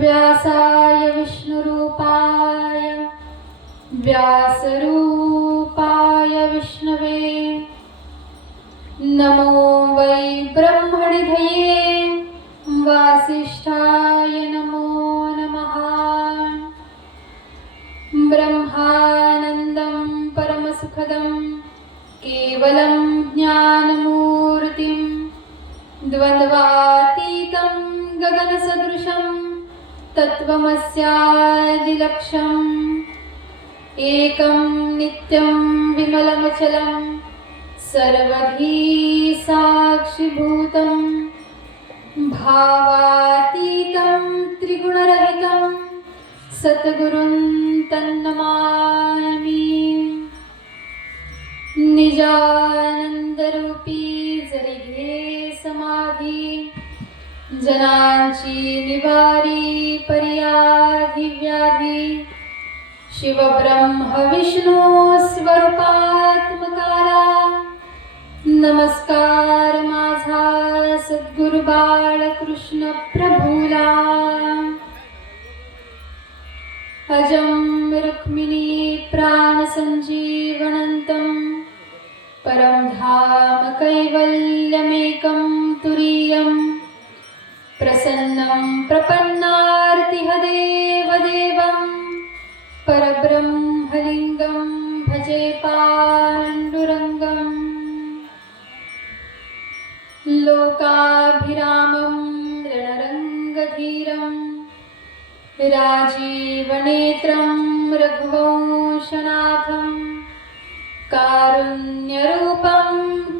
व्यासाय विष्णुरूपाय व्यासरूपाय विष्णवे नमो वै ब्रह्मनिधये वासिष्ठाय नमो नमः। ब्रह्मानन्दं परमसुखदं केवलं ज्ञानमूर्तिं द्वन्द्वातीतं गगनसदृशं तत्त्वमस्यादिलक्ष्यम् एकं नित्यं विमलमचलं सर्वधी साक्षिभूतं भावातीतं त्रिगुणरहितं सद्गुरुं तन्नमामि। निजानन्दरूपी जरी घे समाधी जनांची निवारी पर्याधिव्याधी शिवब्रह्म विष्णू स्वरूपात्मकाला नमस्कार माझा सद्गुरु बाळकृष्ण प्रभूला। अजं रुक्मिणी प्राणसञ्जीवनन्तं परं धाम कैवल्यमेकं तुरीयं प्रसन्नं प्रपन्नार्तिहदेव देवं परब्रह्मलिङ्गं भजे पाण्डुरङ्गम्। लोकाभिरामं रणरङ्गधीरं राजीवनेत्रं रघुवंशनाथं कारुण्यरूपं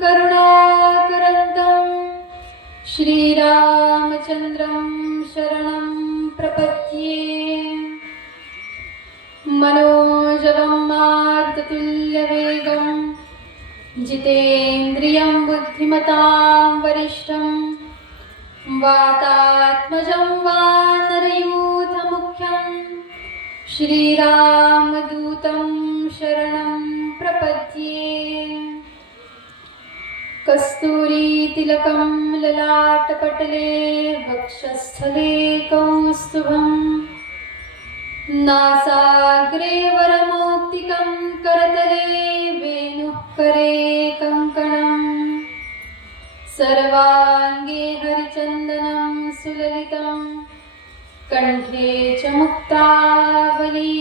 करुणाकरन्तं श्रीरामचन्द्रं शरणं प्रपद्ये। मनोजवं मारुततुल्यवेगं जितेन्द्रियं बुद्धिमतां वरिष्ठं वातात्मजं वानरयूथमुख्यं श्रीरामदूतं शरणं प्रपद्ये। कस्तूरीतिलकं ललाटपटले वक्षस्थले कौस्तुभं नासाग्रे वरमौक्तिकं करतले वेणुः करे कङ्कणं सर्वाङ्गे हरिचन्दनं सुललितं कण्ठे च मुक्तावली।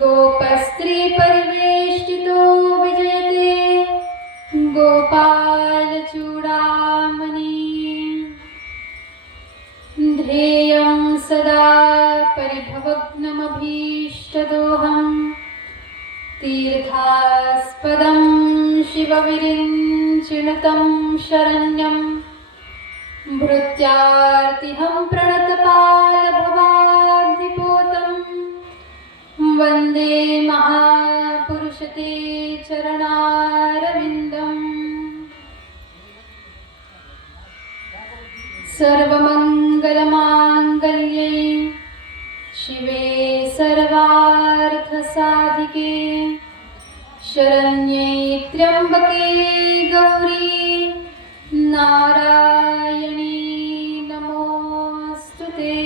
गोपस्त्रीपरिवेष्टितो विजयते गोपालचूडामणि। ध्येयं सदा परिभवग्नमभीष्टदोहं तीर्थास्पदं शिवविरिञ्चिनुतं शरण्यं भृत्यार्तिहं प्रणतपालभवाब्धिपोतं वन्दे महापुरुषते चरणारविन्दम्। सर्वमङ्गलमाङ्गल्ये शिवे सर्वार्थसाधिके शरण्ये त्र्यम्बके गौरी नारायणी नमोऽस्तुते।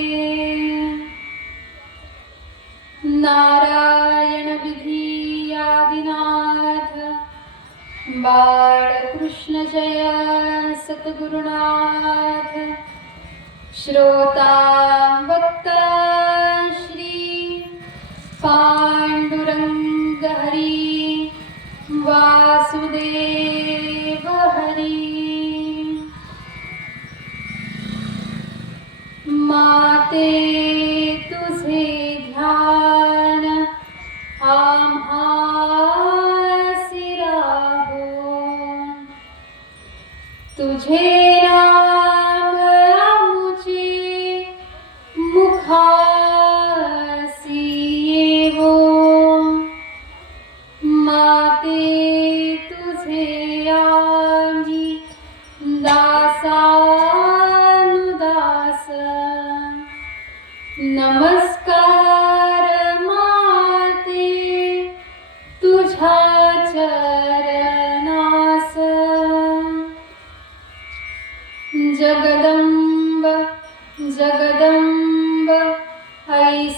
नारायण विधियादिनाथ बाळकृष्ण जय सद्गुरुनाथ। श्रोता वक्ता श्री पांडुरंग हरी वासुदेव हरी। माते तुझे ध्यान आम्हासी राहो तुझे नाम आमुचे मुखासी येवो। माते तुझे आम्ही दासानुदास नमस्कार माते तुझ्या चरणास। जगदंब जगदंब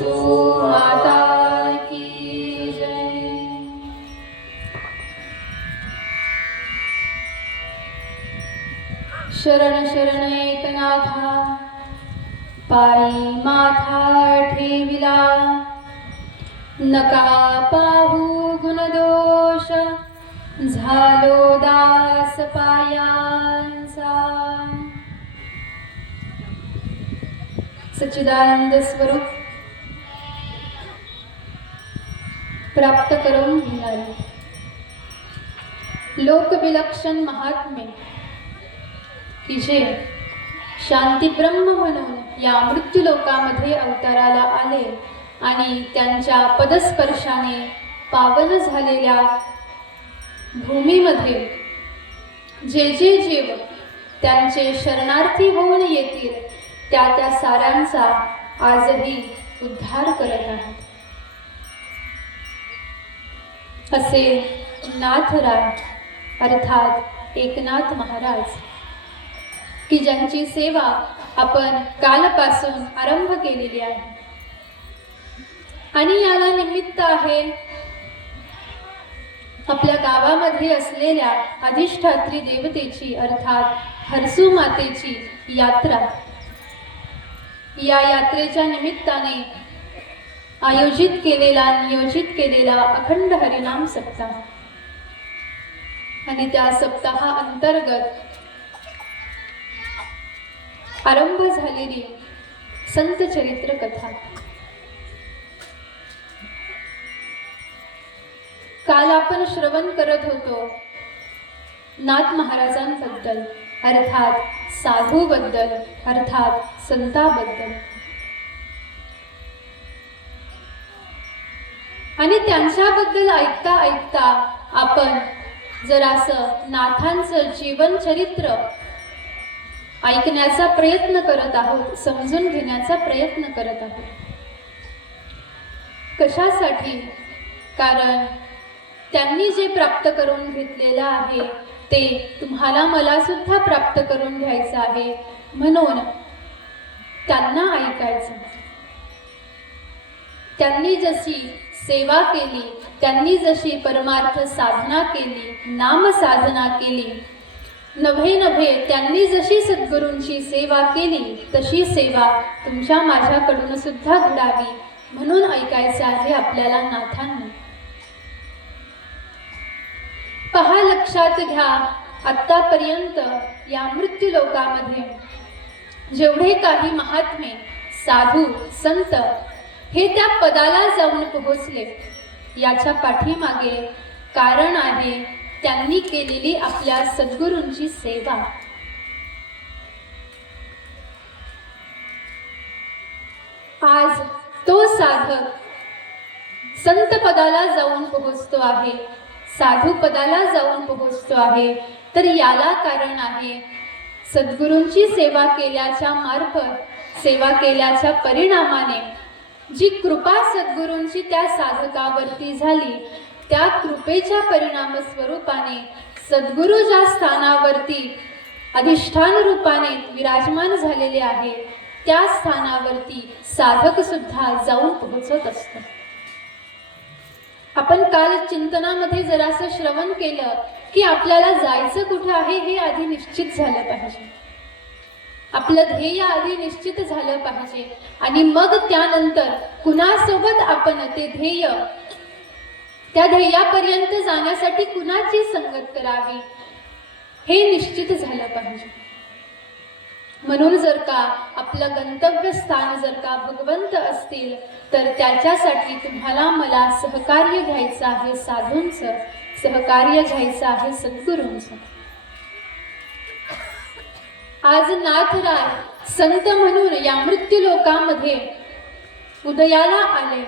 सो माता की जय। शरण शरण एकनाथा पायी माथा ठेविला, नका पाहू गुणदोष झालो दास पायांचा। सच्चिदानंद स्वरूप प्राप्त करून घेणारे लोकविलक्षण महात्मे की जे शांती ब्रह्म म्हणून या मृत्यू लोकामध्ये अवताराला आले आणि त्यांच्या पदस्पर्शाने पावन झालेल्या भूमीमध्ये जे जे जीव त्यांचे शरणार्थी होऊन येतील त्या त्या साऱ्यांचा आजही उद्धार करत आहेत। असे नाथराय अर्थात एकनाथ महाराज की ज्यांची सेवा आपण कालपासून आरंभ केलेली आहे आणि याला निमित्त आहे आपल्या गावामध्ये असलेल्या अधिष्ठात्री देवतेची अर्थात हरसू मातेची यात्रा। या यात्रेच्या निमित्ताने आयोजित केलेला नियोजित केलेला अखंड हरिनाम सप्ताह आणि त्या सप्ताहा अंतर्गत आरंभ झालेली संत चरित्र कथा। काल आपण श्रवण करत होतो नाथ महाराजांबद्दल अर्थात साधूबद्दल अर्थात संताबद्दल आणि त्यांच्याबद्दल ऐकता ऐकता आपण जरासं नाथांचं जीवन चरित्र ऐकण्याचा प्रयत्न करत आहोत, समजून घेण्याचा प्रयत्न करत आहोत। कशासाठी? कारण त्यांनी जे प्राप्त करून घेतलेलं आहे ते तुम्हाला मला सुद्धा प्राप्त करून घ्यायचं आहे, म्हणून त्यांना ऐकायचं। त्यांनी जशी सेवा केली, त्यांनी जशी परमार्थ साधना केली, नाम साधना केली, नभे नभे त्यांनी जशी सद्गुरूंची सेवा केली तशी सेवा तुमच्या माझ्याकडून सुद्धा घडावी म्हणून ऐकायचं आहे आपल्याला नाथांना। पहा, लक्षात घ्या, आत्तापर्यंत या मृत्यू लोकामध्ये जेवढे काही महात्मे साधू संत हे त्या पदाला जाऊन पोहोचले याच्या पाठीमागे कारण आहे त्यांनी केलेली आपल्या सद्गुरूंची सेवा। आज तो साधक संत पदाला जाऊन पोहोचतो आहे, साधू पदाला जाऊन पोहोचतो आहे, तर याला कारण आहे सद्गुरूंची सेवा केल्याच्या मार्फत सेवा केल्याच्या परिणामाने जी कृपा सद्गुरूंची त्या साधकावरती झाली त्या कृपेच्या परिणाम स्वरूपाने सद्गुरू ज्या स्थानावरती अधिष्ठान रूपाने विराजमान झालेले आहे त्या स्थानावरती साधक सुद्धा जाऊन पोहोचत असतो। आपण काल चिंतनामध्ये जरासं श्रवण केलं की आपल्याला जायचं कुठे आहे हे आधी निश्चित झालं पाहिजे, आपलं ध्येय आधी निश्चित झालं पाहिजे आणि मग त्यानंतर कुणासोबत आपण ते ध्येय त्या ध्येयापर्यंत जाण्यासाठी कुणाची संगत करावी हे निश्चित झालं पाहिजे। म्हणून जर का आपलं गंतव्य स्थान जर का भगवंत असतील तर त्याच्यासाठी तुम्हाला मला सहकार्य घ्यायचं आहे साधूंचं, सहकार्य घ्यायचं आहे सद्गुरूंचं। आज नाथराय संत म्हणून या मृत्यू लोकांमध्ये उदयाला आले,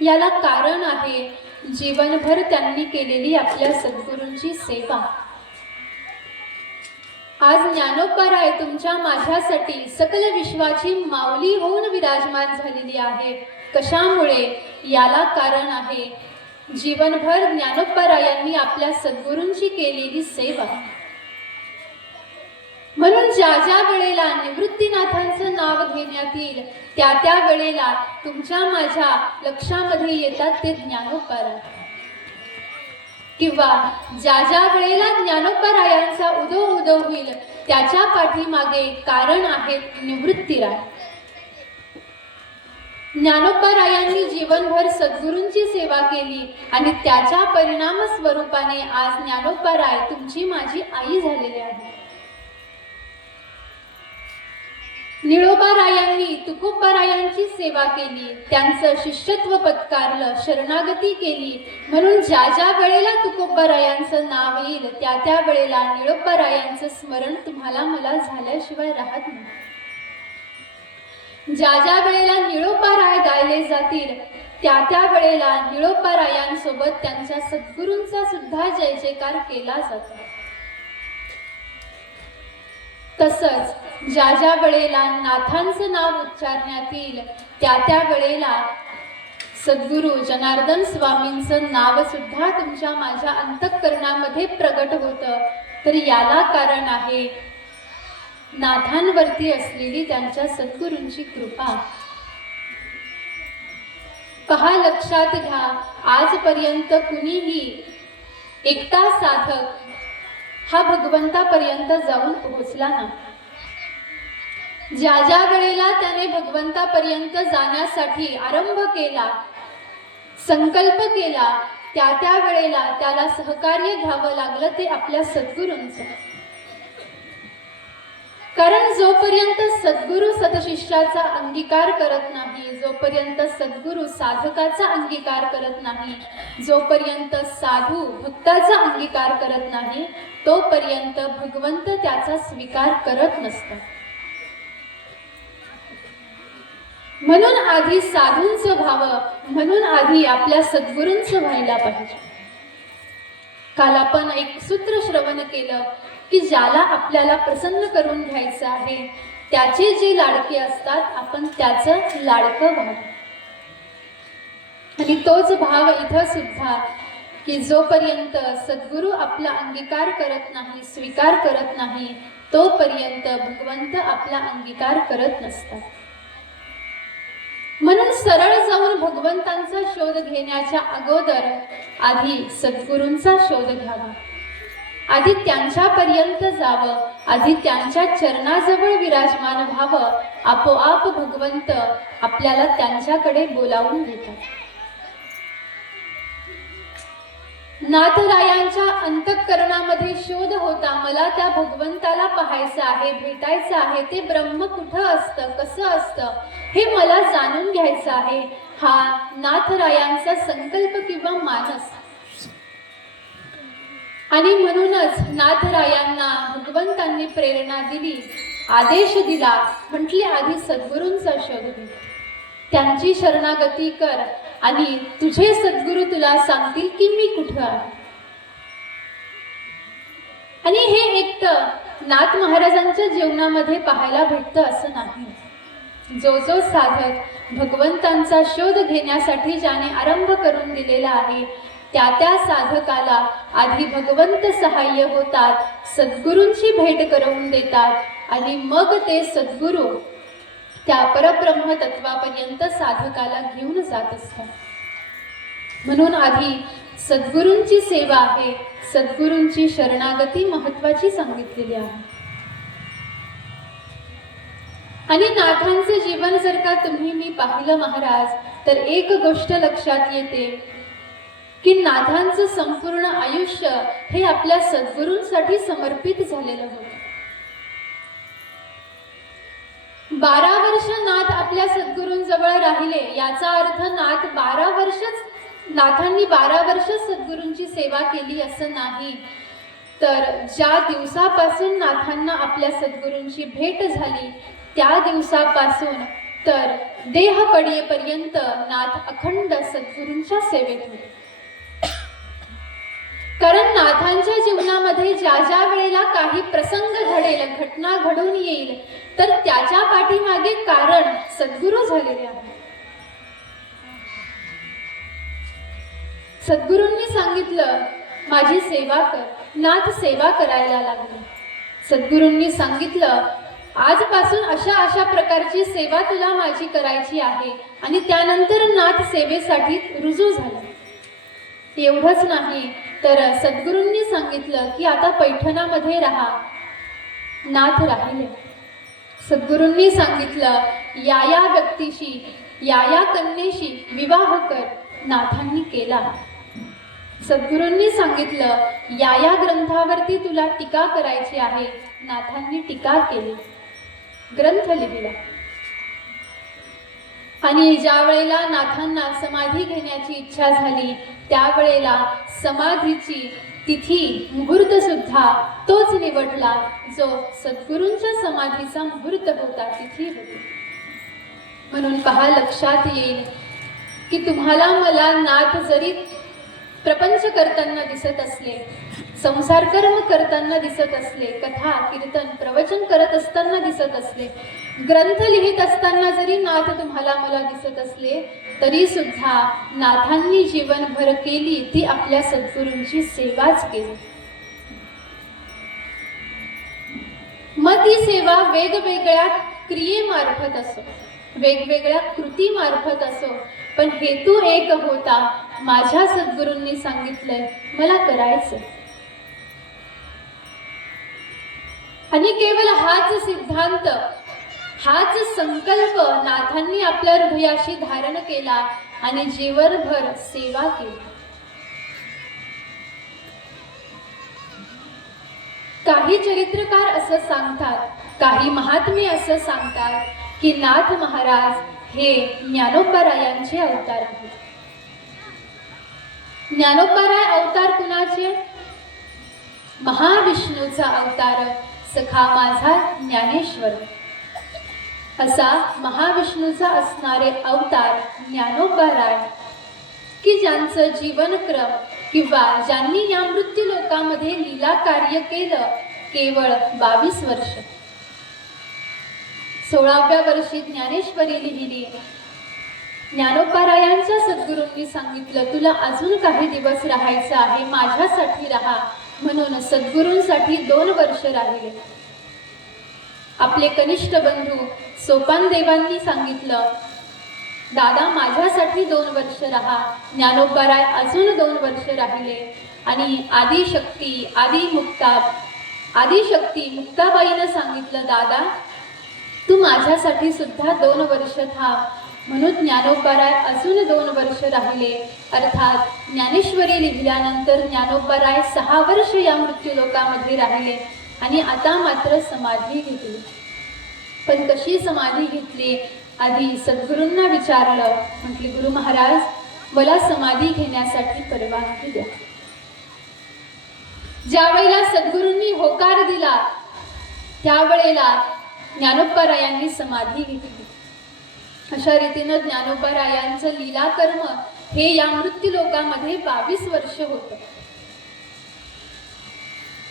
याला कारण आहे जीवनभर त्यांनी केलेली आपल्या सद्गुरूंची सेवा। आज ज्ञानोपराय तुमच्या माझ्यासाठी सकल विश्वाची माऊली होऊन विराजमान झालेली आहे। कशामुळे? याला कारण आहे जीवनभर ज्ञानोपरायांनी आपल्या सद्गुरूंची केलेली सेवा। म्हणून ज्या ज्या वेळेला निवृत्तीनाथांचं नाव घेण्यात येईल त्या त्या वेळेला तुमच्या माझ्या लक्षामध्ये येतात ते ज्ञानोबा किंवा ज्या ज्या वेळेला ज्ञानोबरायांचा उदो होईल त्याच्या पाठीमागे कारण आहेत निवृत्तीराय. ज्ञानोबरायांनी जीवनभर सद्गुरूंची सेवा केली आणि त्याच्या परिणाम स्वरूपाने आज ज्ञानोबराय तुमची माझी आई झालेली आहे. निळोबारायांनी तुकोबारायांची सेवा केली, त्यांचं शिष्यत्व पत्कारलं, शरणागती केली. म्हणून ज्या ज्या वेळेला तुकोबारायांचं नाव येईल त्या त्या वेळेला निळोबारायांचं स्मरण तुम्हाला मला झाल्याशिवाय राहत नाही. ज्या ज्या वेळेला निळोबाराय गायले जातील त्या त्या वेळेला निळोबारायांसोबत त्यांच्या सद्गुरूंचा सुद्धा जय जयकार केला जातो. तसंच ज्या ज्या वेळेला नाथांचं नाव उच्चारण्यात येईल त्या त्या वेळेला सद्गुरू जनार्दन स्वामींचं नाव सुद्धा तुमच्या माझ्या अंतःकरणामध्ये प्रगट होतं. तर याला कारण आहे नाथांवरती असलेली त्यांच्या सद्गुरूंची कृपा. पहा, लक्षात घ्या, आजपर्यंत कुणीही एकटा साधक हा भगवंतापर्यंत जाऊन पोहोचला नाही. ज्या ज्या वेळेला त्याने भगवंतापर्यंत जाण्यासाठी आरंभ केला, संकल्प केला, त्या त्या वेळेला त्याला सहकार्य घ्यावं लागलं ते आपल्या सद्गुरूंचं. कारण जोपर्यंत सद्गुरू सतशिष्याचा अंगीकार करत नाही, जोपर्यंत सद्गुरू साधकाचा अंगीकार करत नाही, जोपर्यंत साधू भक्ताचा अंगीकार करत नाही, तोपर्यंत भगवंत त्याचा स्वीकार करत नसतात. म्हणून आधी साधूंचं व्हावं, म्हणून आधी आपल्या सद्गुरूंचं व्हायला पाहिजे. काल आपण एक सूत्र श्रवण केलं की ज्याला आपल्याला प्रसन्न करून घ्यायचं आहे त्याचे जे लाडके असतात आपण त्याचं लाडकं व्हावं. आणि तोच भाव इथं सुद्धा की जोपर्यंत सद्गुरू आपला अंगीकार करत नाही, स्वीकार करत नाही, तोपर्यंत भगवंत आपला अंगीकार करत नसतात. म्हणून सरळ जाऊन भगवंतांचा शोध घेण्याच्या अगोदर आधी सद्गुरूंचा शोध घ्यावा, आधी त्यांच्यापर्यंत जावं, आधी त्यांच्या चरणाजवळ विराजमान व्हावं. आपोआप भगवंत आपल्याला त्यांच्याकडे बोलावून घेतात. नाथरायांच्या अंतःकरणामध्ये शोध होता, मला त्या भगवंताला पाहायचं आहे, भेटायचं आहे, ते ब्रह्म कुठं असतं, कसं असतं हे मला जाणून घ्यायचं आहे. हा नाथरायांचा संकल्प किंवा मानस. आणि म्हणूनच नाथरायांना भगवंतांनी प्रेरणा दिली, आदेश दिला, म्हटले आधी सद्गुरूंचा शोध घे, त्यांची शरणागती कर आणि तुझे सद्गुरू तुला सांगतील की मी कुठं आहे. आणि हे एकटं नाथ महाराजांच्या जीवनामध्ये पाहायला भेटतं असं नाही. जो जो साधक भगवंतांचा शोध घेण्यासाठी ज्याने आरंभ करून दिलेला आहे त्या त्या साधकाला आधी भगवंत सहाय्य होतात, सद्गुरूंची भेट करून देतात आणि मग ते सद्गुरू त्या परब्रह्म तत्वापर्यंत साधकाला घेऊन जात असतात. म्हणून आधी सद्गुरूंची सेवा आहे, सद्गुरूंची शरणागती महत्वाची सांगितलेली आहे. आणि नाथांचं जीवन जर का तुम्ही मी पाहिलं महाराज तर एक गोष्ट लक्षात येते की नाथांचं संपूर्ण आयुष्य हे आपल्या सद्गुरूंसाठी समर्पित झालेलं होतं. 12 वर्ष नाथ आपल्या सद्गुरूंजवळ राहिले, याचा अर्थ नाथांनी 12 वर्ष सद्गुरूंची सेवा केली असं नाही. तर ज्या दिवसापासून नाथांना आपल्या सद्गुरूंची भेट झाली त्या दिवसापासून तर देह पडेपर्यंत नाथ अखंड सद्गुरूंच्या सेवेत होते. कारण नाथांच्या जीवनामध्ये ज्या ज्या वेळेला काही प्रसंग घडेल, घटना घडून येईल तर त्याच्या पाठीमागे कारण सद्गुरू झालेले आहे. सद्गुरूंनी सांगितलं माझी सेवा कर, नाथ सेवा करायला लागले. सद्गुरूंनी सांगितलं, आजपासून अशा अशा प्रकारची सेवा तुला माझी करायची आहे. आणि त्यानंतर नाथ सेवेसाठी रुजू झाला. एवढंच नाही तर सद्गुरूंनी सांगितलं की आता पैठणामध्ये राहा. नाथ राहिले. सद्गुरूंनी सांगितलं, या व्यक्तीशी या कन्येशी विवाह कर. नाथांनी केला. सद्गुरूंनी सांगितलं, या ग्रंथावरती तुला टीका करायची आहे. नाथांनी टीका केली, ग्रंथ लिहिला. आणि ज्या वेळेला नाथांना समाधी घेण्याची इच्छा झाली त्यावेळेला समाधीची तिथी मुहूर्त सुद्धा तोच निवडला जो सद्गुरूंच्या समाधीचा मुहूर्त होता, तिथी होती. म्हणून पहा, लक्षात येईल की तुम्हाला मला नाथ जरी प्रपंच करताना दिसत असले, संसार कर्म करताना दिसत असले, कथा कीर्तन प्रवचन करत असताना दिसत असले, ग्रंथ लिहित असताना जरी नाथ तुम्हाला मला दिसत असले, तरी सुद्धा नाथांनी जीवनभर केली ती आपल्या सद्गुरूंची सेवाच केली. मग ती सेवा वेगवेगळ्या क्रियेमार्फत असो, वेगवेगळ्या कृतीमार्फत असो, पण हेतू एक होता. माझ्या सद्गुरूंनी सांगितलंय मला करायचं. आणि केवळ हाच सिद्धांत, हाच संकल्प नाथांनी आपल्या हृदयाशी धारण केला आणि जीवनभर सेवा केली. काही चरित्रकार असं सांगतात, काही महात्मे असं सांगतात की नाथ महाराज हे ज्ञानोबारायांचे अवतार आहेत. ज्ञानोबाराय अवतार कुणाचे? महाविष्णूचा अवतार, सखा माझा ज्ञानेश्वर. असा महाविष्णूचा असणारे अवतार ज्ञानोबाराय, की ज्यांचं जीवनक्रम किंवा ज्यांनी या मृत्यू लोकामध्ये लीला कार्य केलं केवळ 22 वर्ष. 16व्या वर्षी ज्ञानेश्वरी लिहिली. ज्ञानोबारायांच्या सद्गुरूंनी सांगितलं, तुला अजून काही दिवस राहायचं आहे, माझ्यासाठी राहा. म्हणून सद्गुरूंसाठी 2 वर्ष राहिले. आपले कनिष्ठ बंधू सोपान देवांनी सांगितलं, दादा माझ्यासाठी 2 वर्ष राहा. ज्ञानोबाराय अजून 2 वर्ष राहिले. आणि आदिशक्ती मुक्ताबाईनं सांगितलं, दादा तू माझ्यासाठी सुद्धा 2 वर्ष थांब. म्हणून ज्ञानोबाराय अजून 2 वर्ष राहिले. अर्थात ज्ञानेश्वरी लिहिल्यानंतर ज्ञानोबाराय 6 वर्ष या मृत्यू लोकामध्ये राहिले आणि आता मात्र समाधी घेतली. पण कशी समाधी घेतली? आधी सद्गुरूंना विचारलं. म्हटले, गुरु महाराज मला समाधी घेण्यासाठी परवानगी द्या. ज्या वेळेला सद्गुरूंनी होकार दिला त्यावेळेला ज्ञानोबारायांनी समाधी घेतली. अशा रीतीनं ज्ञानोबारायांचं लीला कर्म हे या मृत्यू लोकामध्ये 22 वर्ष होतं.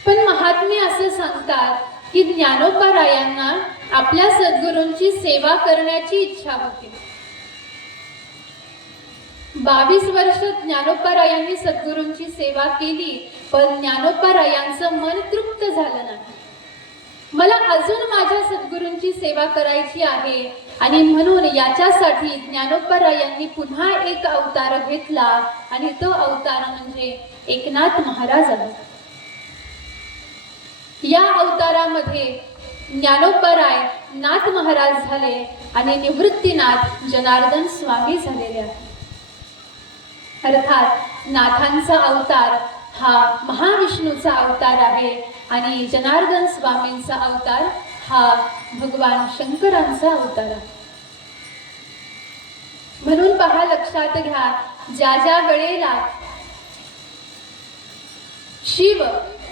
पण महात्मे असं सांगतात की ज्ञानोबारायांना आपल्या सद्गुरूंची सेवा करण्याची इच्छा होती. 22 वर्ष ज्ञानोबारायांनी सद्गुरूंची सेवा केली, पण ज्ञानोबारायांचं मन तृप्त झालं नाही. मला अजून माझ्या सद्गुरूंची सेवा करायची आहे. आणि म्हणून याच्यासाठी ज्ञानोबारायांनी पुन्हा एक अवतार घेतला आणि तो अवतार म्हणजे एकनाथ महाराज आहे. या अवतारामध्ये ज्ञानोबाराय नाथ महाराज झाले आणि निवृत्तीनाथ जनार्दन स्वामी झालेले आहेत. अर्थात नाथांचा अवतार हा महाविष्णूचा अवतार आहे आणि जनार्दन स्वामींचा अवतार हा भगवान शंकरांचा अवतार आहे. म्हणून पहा, लक्षात घ्या, ज्या ज्या वेळेला शिव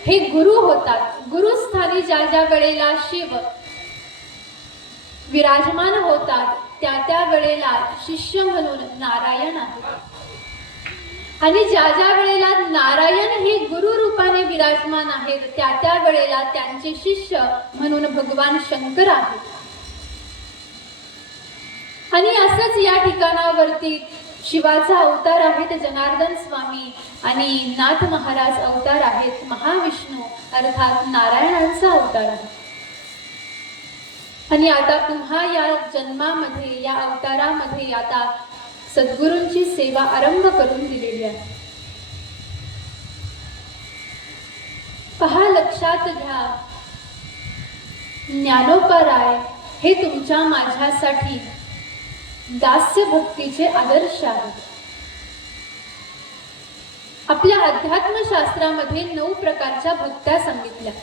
हे गुरु होतात, गुरुस्थानी ज्या ज्या वेळेला शिव विराजमान होतात त्या त्या वेळेला शिष्य म्हणून नारायण आहे. आणि ज्या ज्या वेळेला नारायण हे गुरु रूपाने विराजमान आहेत त्या त्या वेळेला त्यांचे शिष्य म्हणून भगवान शंकर आहेत. आणि असंच या ठिकाणावरती शिवाचा अवतार आहेत जनार्दन स्वामी आणि नाथ महाराज अवतार आहेत महाविष्णू अर्थात नारायणांचा अवतार आहे. आणि आता तुम्हा या जन्मामध्ये या अवतारामध्ये आता सद्गुरूंची सेवा आरंभ करून दिलेली आहे. पहा, लक्षात घ्या, ज्ञानोपाराय हे तुमच्या माझ्यासाठी दास्य भक्तीचे आदर्श आहेत. आपल्या अध्यात्मशास्त्रामध्ये 9 प्रकारच्या भक्त्या सांगितल्या.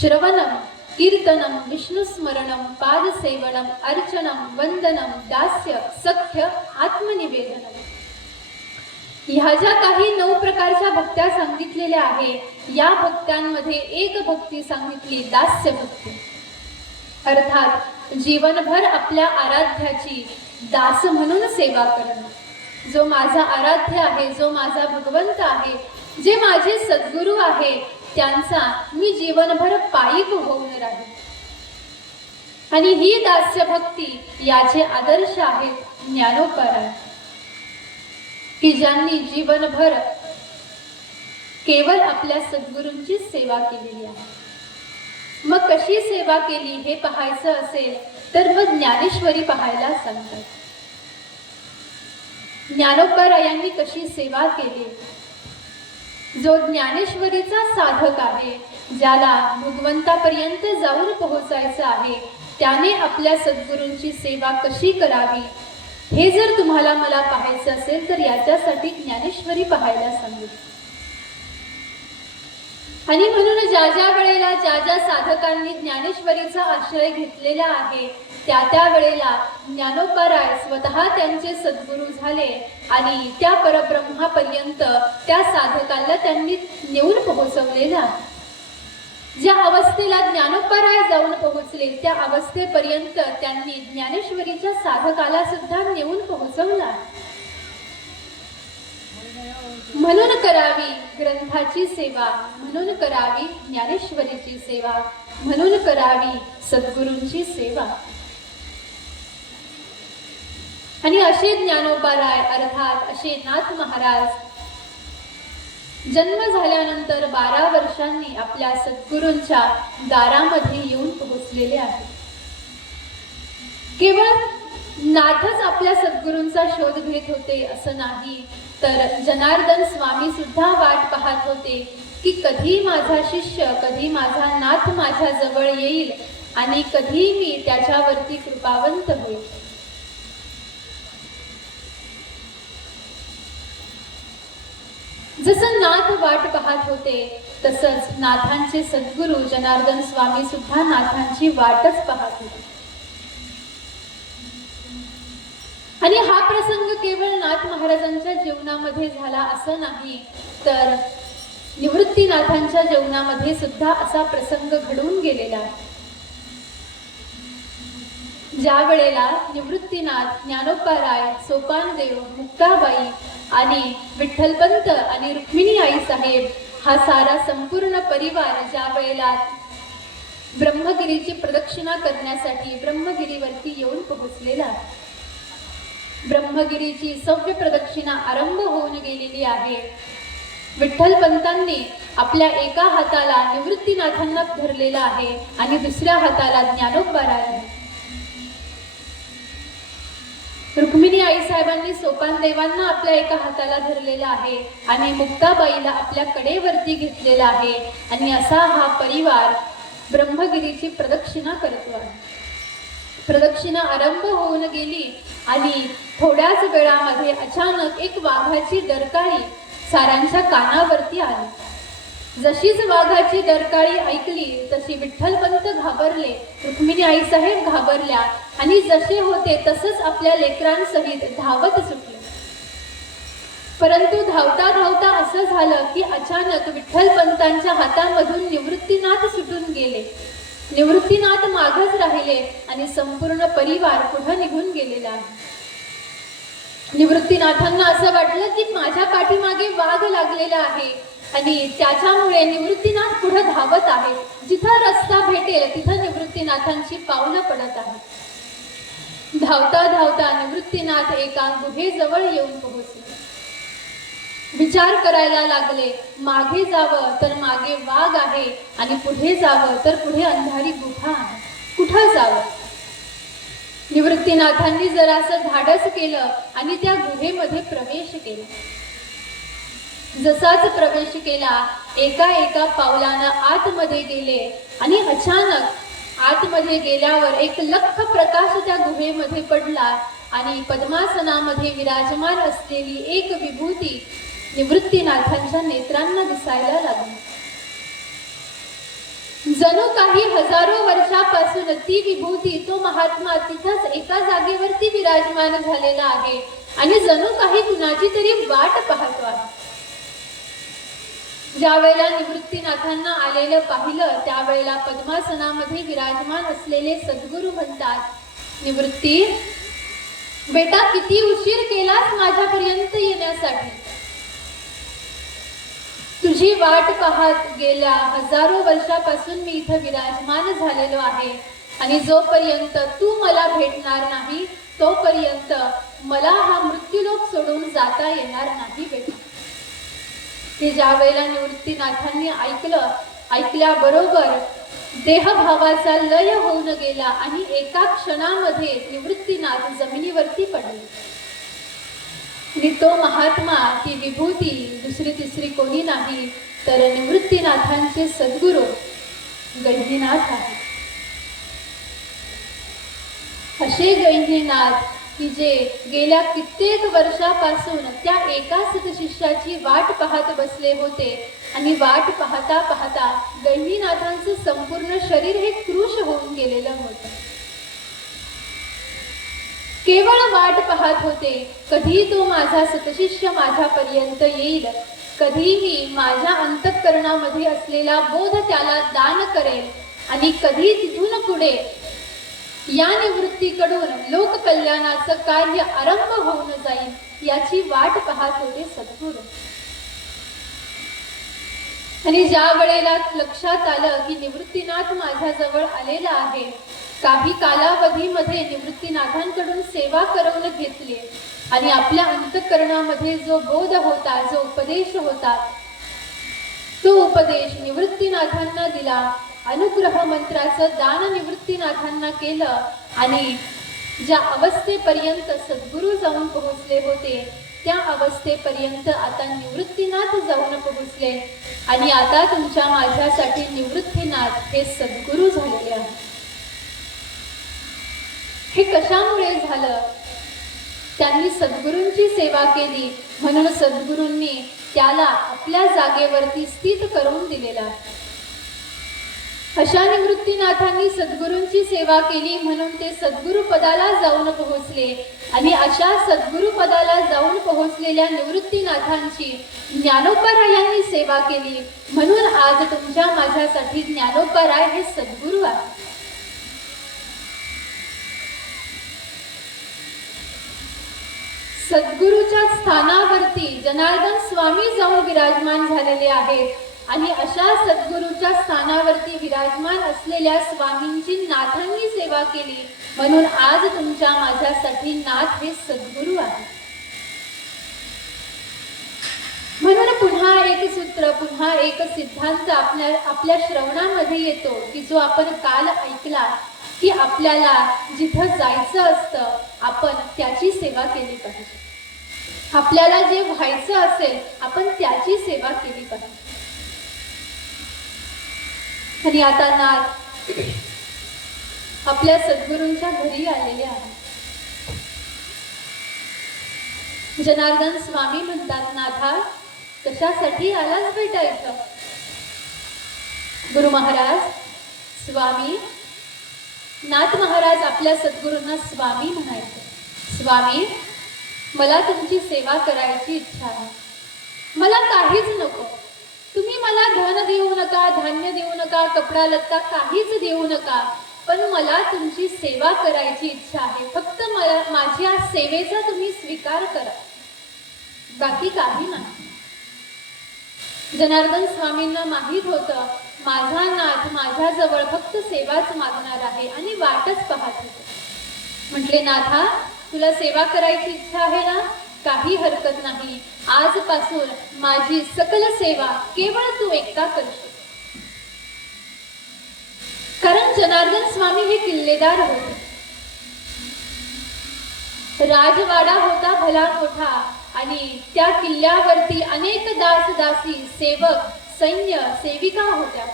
श्रवणम, कीर्तनम, विष्णुस्मरणम, पादसेवनम, अर्चनम, वंदनम, दास्य, सख्य, आत्मनिवेदनम. ह्या ज्या काही 9 प्रकारच्या भक्त्या सांगितलेल्या आहे, या भक्त्यांमध्ये एक भक्ती सांगितली, दास्य भक्ती. अर्थात जीवनभर आपल्या आराध्याची दास म्हणून सेवा करणं. जो माझा आराध्य आहे, जो माझा भगवंत आहे, जे माझे सद्गुरू आहे, त्यांचा मी जीवनभर पायीक होऊन राहील. आणि ही दास्य भक्ती याचे आदर्श आहेत ज्ञानोपाराय, की ज्यांनी जीवनभर केवळ आपल्या सद्गुरूंची सेवा केलेली आहे. मग कशी सेवा केली हे पाहायचं असेल तर मग ज्ञानेश्वरी पाहायला सांगतात. ज्ञानोपारायांनी कशी सेवा केली. जो ज्ञानेश्वरीचा साधक आहे, ज्याला भगवंतापर्यंत जाऊन पोहोचायचं आहे, त्याने आपल्या सद्गुरूंची सेवा कशी करावी हे जर तुम्हाला मला पाहायचं असेल तर याच्यासाठी ज्ञानेश्वरी पाहायला सांगितलं. आणि म्हणून ज्या ज्या वेळेला ज्या ज्या साधकांनी ज्ञानेश्वरीचा आश्रय घेतलेला आहे, त्या त्या वेळेला ज्ञानोपाराय स्वतः त्यांचे सद्गुरू झाले आणि त्या परब्रह्मापर्यंत त्या साधकाला त्यांनी नेऊन पोहोचवलेला. ज्या अवस्थेला ज्ञानोपाराय जाऊन पोहोचले त्या अवस्थेपर्यंत त्यांनी ज्ञानेश्वरीच्या साधकाला सुद्धा नेऊन पोहोचवला. म्हणून करावी ग्रंथाची सेवा, म्हणून करावी ज्ञानेश्वरीची सेवा, म्हणून करावी सद्गुरूंची सेवा. आणि असे ज्ञानोपाराय अर्थात असे नाथ महाराज जन्म झाल्यानंतर 12 वर्षांनी आपल्या सद्गुरूंच्या दारामध्ये येऊन पोहोचलेले आहेत. केवळ नाथच आपल्या सद्गुरूंचा शोध घेत होते असं नाही, तर जनार्दन स्वामी सुद्धा वाट पाहत होते की कधी माझा शिष्य, कधी माझा नाथ माझ्या जवळ येईल आणि कधी मी त्याच्यावरती कृपावंत होईल. जसं नाथ वाट पाहत होते तसंच नाथांचे सद्गुरू जनार्दन स्वामी सुद्धा नाथांची वाटच पाहत होते. आणि हा प्रसंग केवळ नाथ महाराजांच्या जीवनामध्ये झाला असं नाही, तर निवृत्तीनाथांच्या जीवनामध्ये सुद्धा असा प्रसंग घडून गेलेला आहे. ज्या वेळेला निवृत्तीनाथ, ज्ञानोपाराय, सोपानदेव, मुक्ताबाई आणि विठ्ठलपंत आणि रुक्मिणी आई साहेब हा सारा संपूर्ण परिवार ज्या वेळेला ब्रह्मगिरीची प्रदक्षिणा करण्यासाठी ब्रह्मगिरीवरती येऊन पोहोचलेला. ब्रह्मगिरीची सव्य प्रदक्षिणा आरंभ होऊन गेलेली आहे. विठ्ठलपंतांनी आपल्या एका हाताला निवृत्तीनाथांना धरलेला आहे आणि दुसऱ्या हाताला ज्ञानोपाराय आहे. रुक्मिणी आई साहेबांनी सोपानदेवांना आपल्या एका हाताला धरलेला आहे आणि मुक्ताबाईला आपल्या कडेवरती घेतलेला आहे. आणि असा हा परिवार ब्रह्मगिरीची प्रदक्षिणा करतो आहे. प्रदक्षिणा आरंभ होऊन गेली आणि थोड्याच वेळामध्ये अचानक एक वाघाची डरकाळी साऱ्यांच्या कानावरती आली. जशीच वाघाची डरकाळी ऐकली तशी विठ्ठलपंत घाबरले, रुक्मिणी आई साहेब घाबरल्या आणि जसे होते तसंच आपल्या लेकरांसहित धावत सुटले. परंतु धावता धावता असं झालं की अचानक विठ्ठलपंतांच्या हातामधून निवृत्तीनाथ सुटून गेले. निवृत्तीनाथ मागच राहिले आणि संपूर्ण परिवार पुढे निघून गेलेला आहे. निवृत्तीनाथांना असं वाटलं की माझ्या पाठीमागे वाघ लागलेला आहे आणि त्याच्यामुळे निवृत्तीनाथ पुढे धावत आहे. जिथं रस्ता भेटेल तिथं निवृत्तीनाथांची पावलं पडत आहेत. धावता धावता निवृत्तीनाथ एका गुहेजवळ येऊन पोहोचले. विचार करायला लागले, मागे जावं तर मागे वाघ आहे आणि पुढे जावं तर पुढे अंधारी गुहा आहे. कुठं जावं? निवृत्तीनाथांनी जरासं धाडस केलं आणि त्या गुहेमध्ये प्रवेश केला. जसाच प्रवेश केला, एका एका पावलानं आतमध्ये गेले आणि अचानक आतमध्ये गेल्यावर एक लख्ख प्रकाश त्या गुहेमध्ये पडला आणि पद्मासनामध्ये विराजमान असलेली एक विभूती निवृत्तीनाथांच्या नेत्रांना दिसायला लागली. जणू काही हजारो वर्षापासून ती विभूती, तो महात्मा तिथंच एका जागेवरती विराजमान झालेला आहे आणि जणू काही कुणाची तरी वाट पाहतो आहे. ज्या वेळेला निवृत्तीनाथांना आलेलं पाहिलं, त्यावेळेला पद्मासनामध्ये विराजमान असलेले सद्गुरू म्हणतात, निवृत्ती बेटा, किती उशीर केलास माझ्यापर्यंत येण्यासाठी. तुझी वाट पाहत गेल्या हजारो वर्षापासून मी इथं विराजमान झालेलो आहे आणि जोपर्यंत तू मला भेटणार नाही तोपर्यंत मला हा मृत्यूलोक सोडून जाता येणार नाही बेटा. ते ज्या वेळेला निवृत्तीनाथांनी ऐकल्याबरोबर देहभावाचा लय होऊन गेला आणि एका क्षणामध्ये निवृत्तीनाथ जमिनीवरती पडले. आणि तो महात्मा, ती विभूती दुसरी तिसरी कोणी नाही तर निवृत्तीनाथांचे सद्गुरू गहिनीनाथ आहे. असे गहिनीनाथ की जे गेल्या कित्येक वर्षापासून त्या एका सतशिष्याची वाट पाहत बसले होते आणि वाट पाहता पाहता गहिनीनाथांचं संपूर्ण शरीर हे कृश होऊन गेलेलं होतं. केवळ वाट पाहत होते, कधी तो माझा सतशिष्य माझ्यापर्यंत येईल, कधीही माझ्या अंतःकरणामध्ये असलेला बोध त्याला दान करेल आणि कधी तिथून पुढे या निवृत्तीकडून लोककल्याणाचं कार्य आरंभ होऊन जाईल याची वाट पाहत होते सद्गुरू. आणि ज्या वेळेला लक्षात आलं की निवृत्तीनाथ माझ्याजवळ आलेला आहे, काही कालावधीमध्ये निवृत्तीनाथांकडून सेवा करवून घेतली आणि आपल्या अंतःकरणामध्ये जो बोध होता, जो उपदेश होता, तो उपदेश निवृत्तीनाथांना दिला. अनुग्रह मंत्राचं दान निवृत्तीनाथांना केलं आणि ज्या अवस्थेपर्यंत सद्गुरू जाऊन पोहोचले होते त्या अवस्थेपर्यंत आता निवृत्तीनाथ जाऊन पोहोचले आणि आता तुमच्या माझ्यासाठी निवृत्तीनाथ हे सद्गुरू झालेले आहेत. हे कशामुळे झालं? त्यांनी सद्गुरूंची सेवा केली म्हणून सद्गुरूंनी त्याला आपल्या जागेवरती स्थित करून दिलेला आहे. अशा निवृत्तीनाथांनी सद्गुरूंची सेवा केली म्हणून ते सद्गुरू पदाला जाऊन पोहोचले आणि अशा सद्गुरू पदाला जाऊन पोहोचलेल्या निवृत्तीनाथांची ज्ञानोबारायांनी सेवा केली म्हणून आज तुमच्या माझ्यासाठी ज्ञानोबाराय हे सद्गुरू आहे. सद्गुरूच्या स्थानावरती जनार्दन स्वामी जाऊन विराजमान झालेले आहेत आणि अशा सद्गुरूच्या स्थानावरती विराजमान असलेल्या स्वामींची नाथांनी सेवा केली म्हणून आज तुमच्या माझ्यासाठी नाथ हे सद्गुरू आहे. म्हणून पुन्हा एक सूत्र, पुन्हा एक सिद्धांत आपल्या श्रवणामध्ये येतो की जो आपण काल ऐकला की आपल्याला जिथं जायचं असतं आपण त्याची सेवा केली पाहिजे. आपल्याला जे व्हायचं असेल आपण त्याची सेवा केली पाहिजे. आणि आता नाथ आपल्या सद्गुरूंच्या घरी आलेले आहे. जनार्दन स्वामी म्हणतात, नाथा कशासाठी आलाच भेटायचं? गुरु महाराज, स्वामी. नाथ महाराज आपल्या सद्गुरूंना स्वामी म्हणायचे. स्वामी, मला तुमची सेवा करायची इच्छा आहे. मला काहीच नको. तुम्ही मला धन देऊ नका, धान्य देऊ नका, कपडा लत्ता काहीच देऊ नका, पण मला तुमची सेवा करायची इच्छा आहे. फक्त मला माझ्या सेवेचा तुम्ही स्वीकार करा, बाकी काही नाही. जनार्दन स्वामींना माहीत होतं माझा नाथ माझ्याजवळ फक्त सेवाच मागणार आहे आणि वाटच पाहत होते. म्हटले, नाथा तुला सेवा करायची इच्छा आहे ना, काही हरकत नाही. आजपासून माझी सकल सेवा केवळ तू एकटा करशील. कारण जनार्दन स्वामी हे किल्लेदार होते. राजवाडा होता भला मोठा आणि त्या किल्ल्यावरती अनेक दास दासी, सेवक, सैन्य, सेविका होत्या.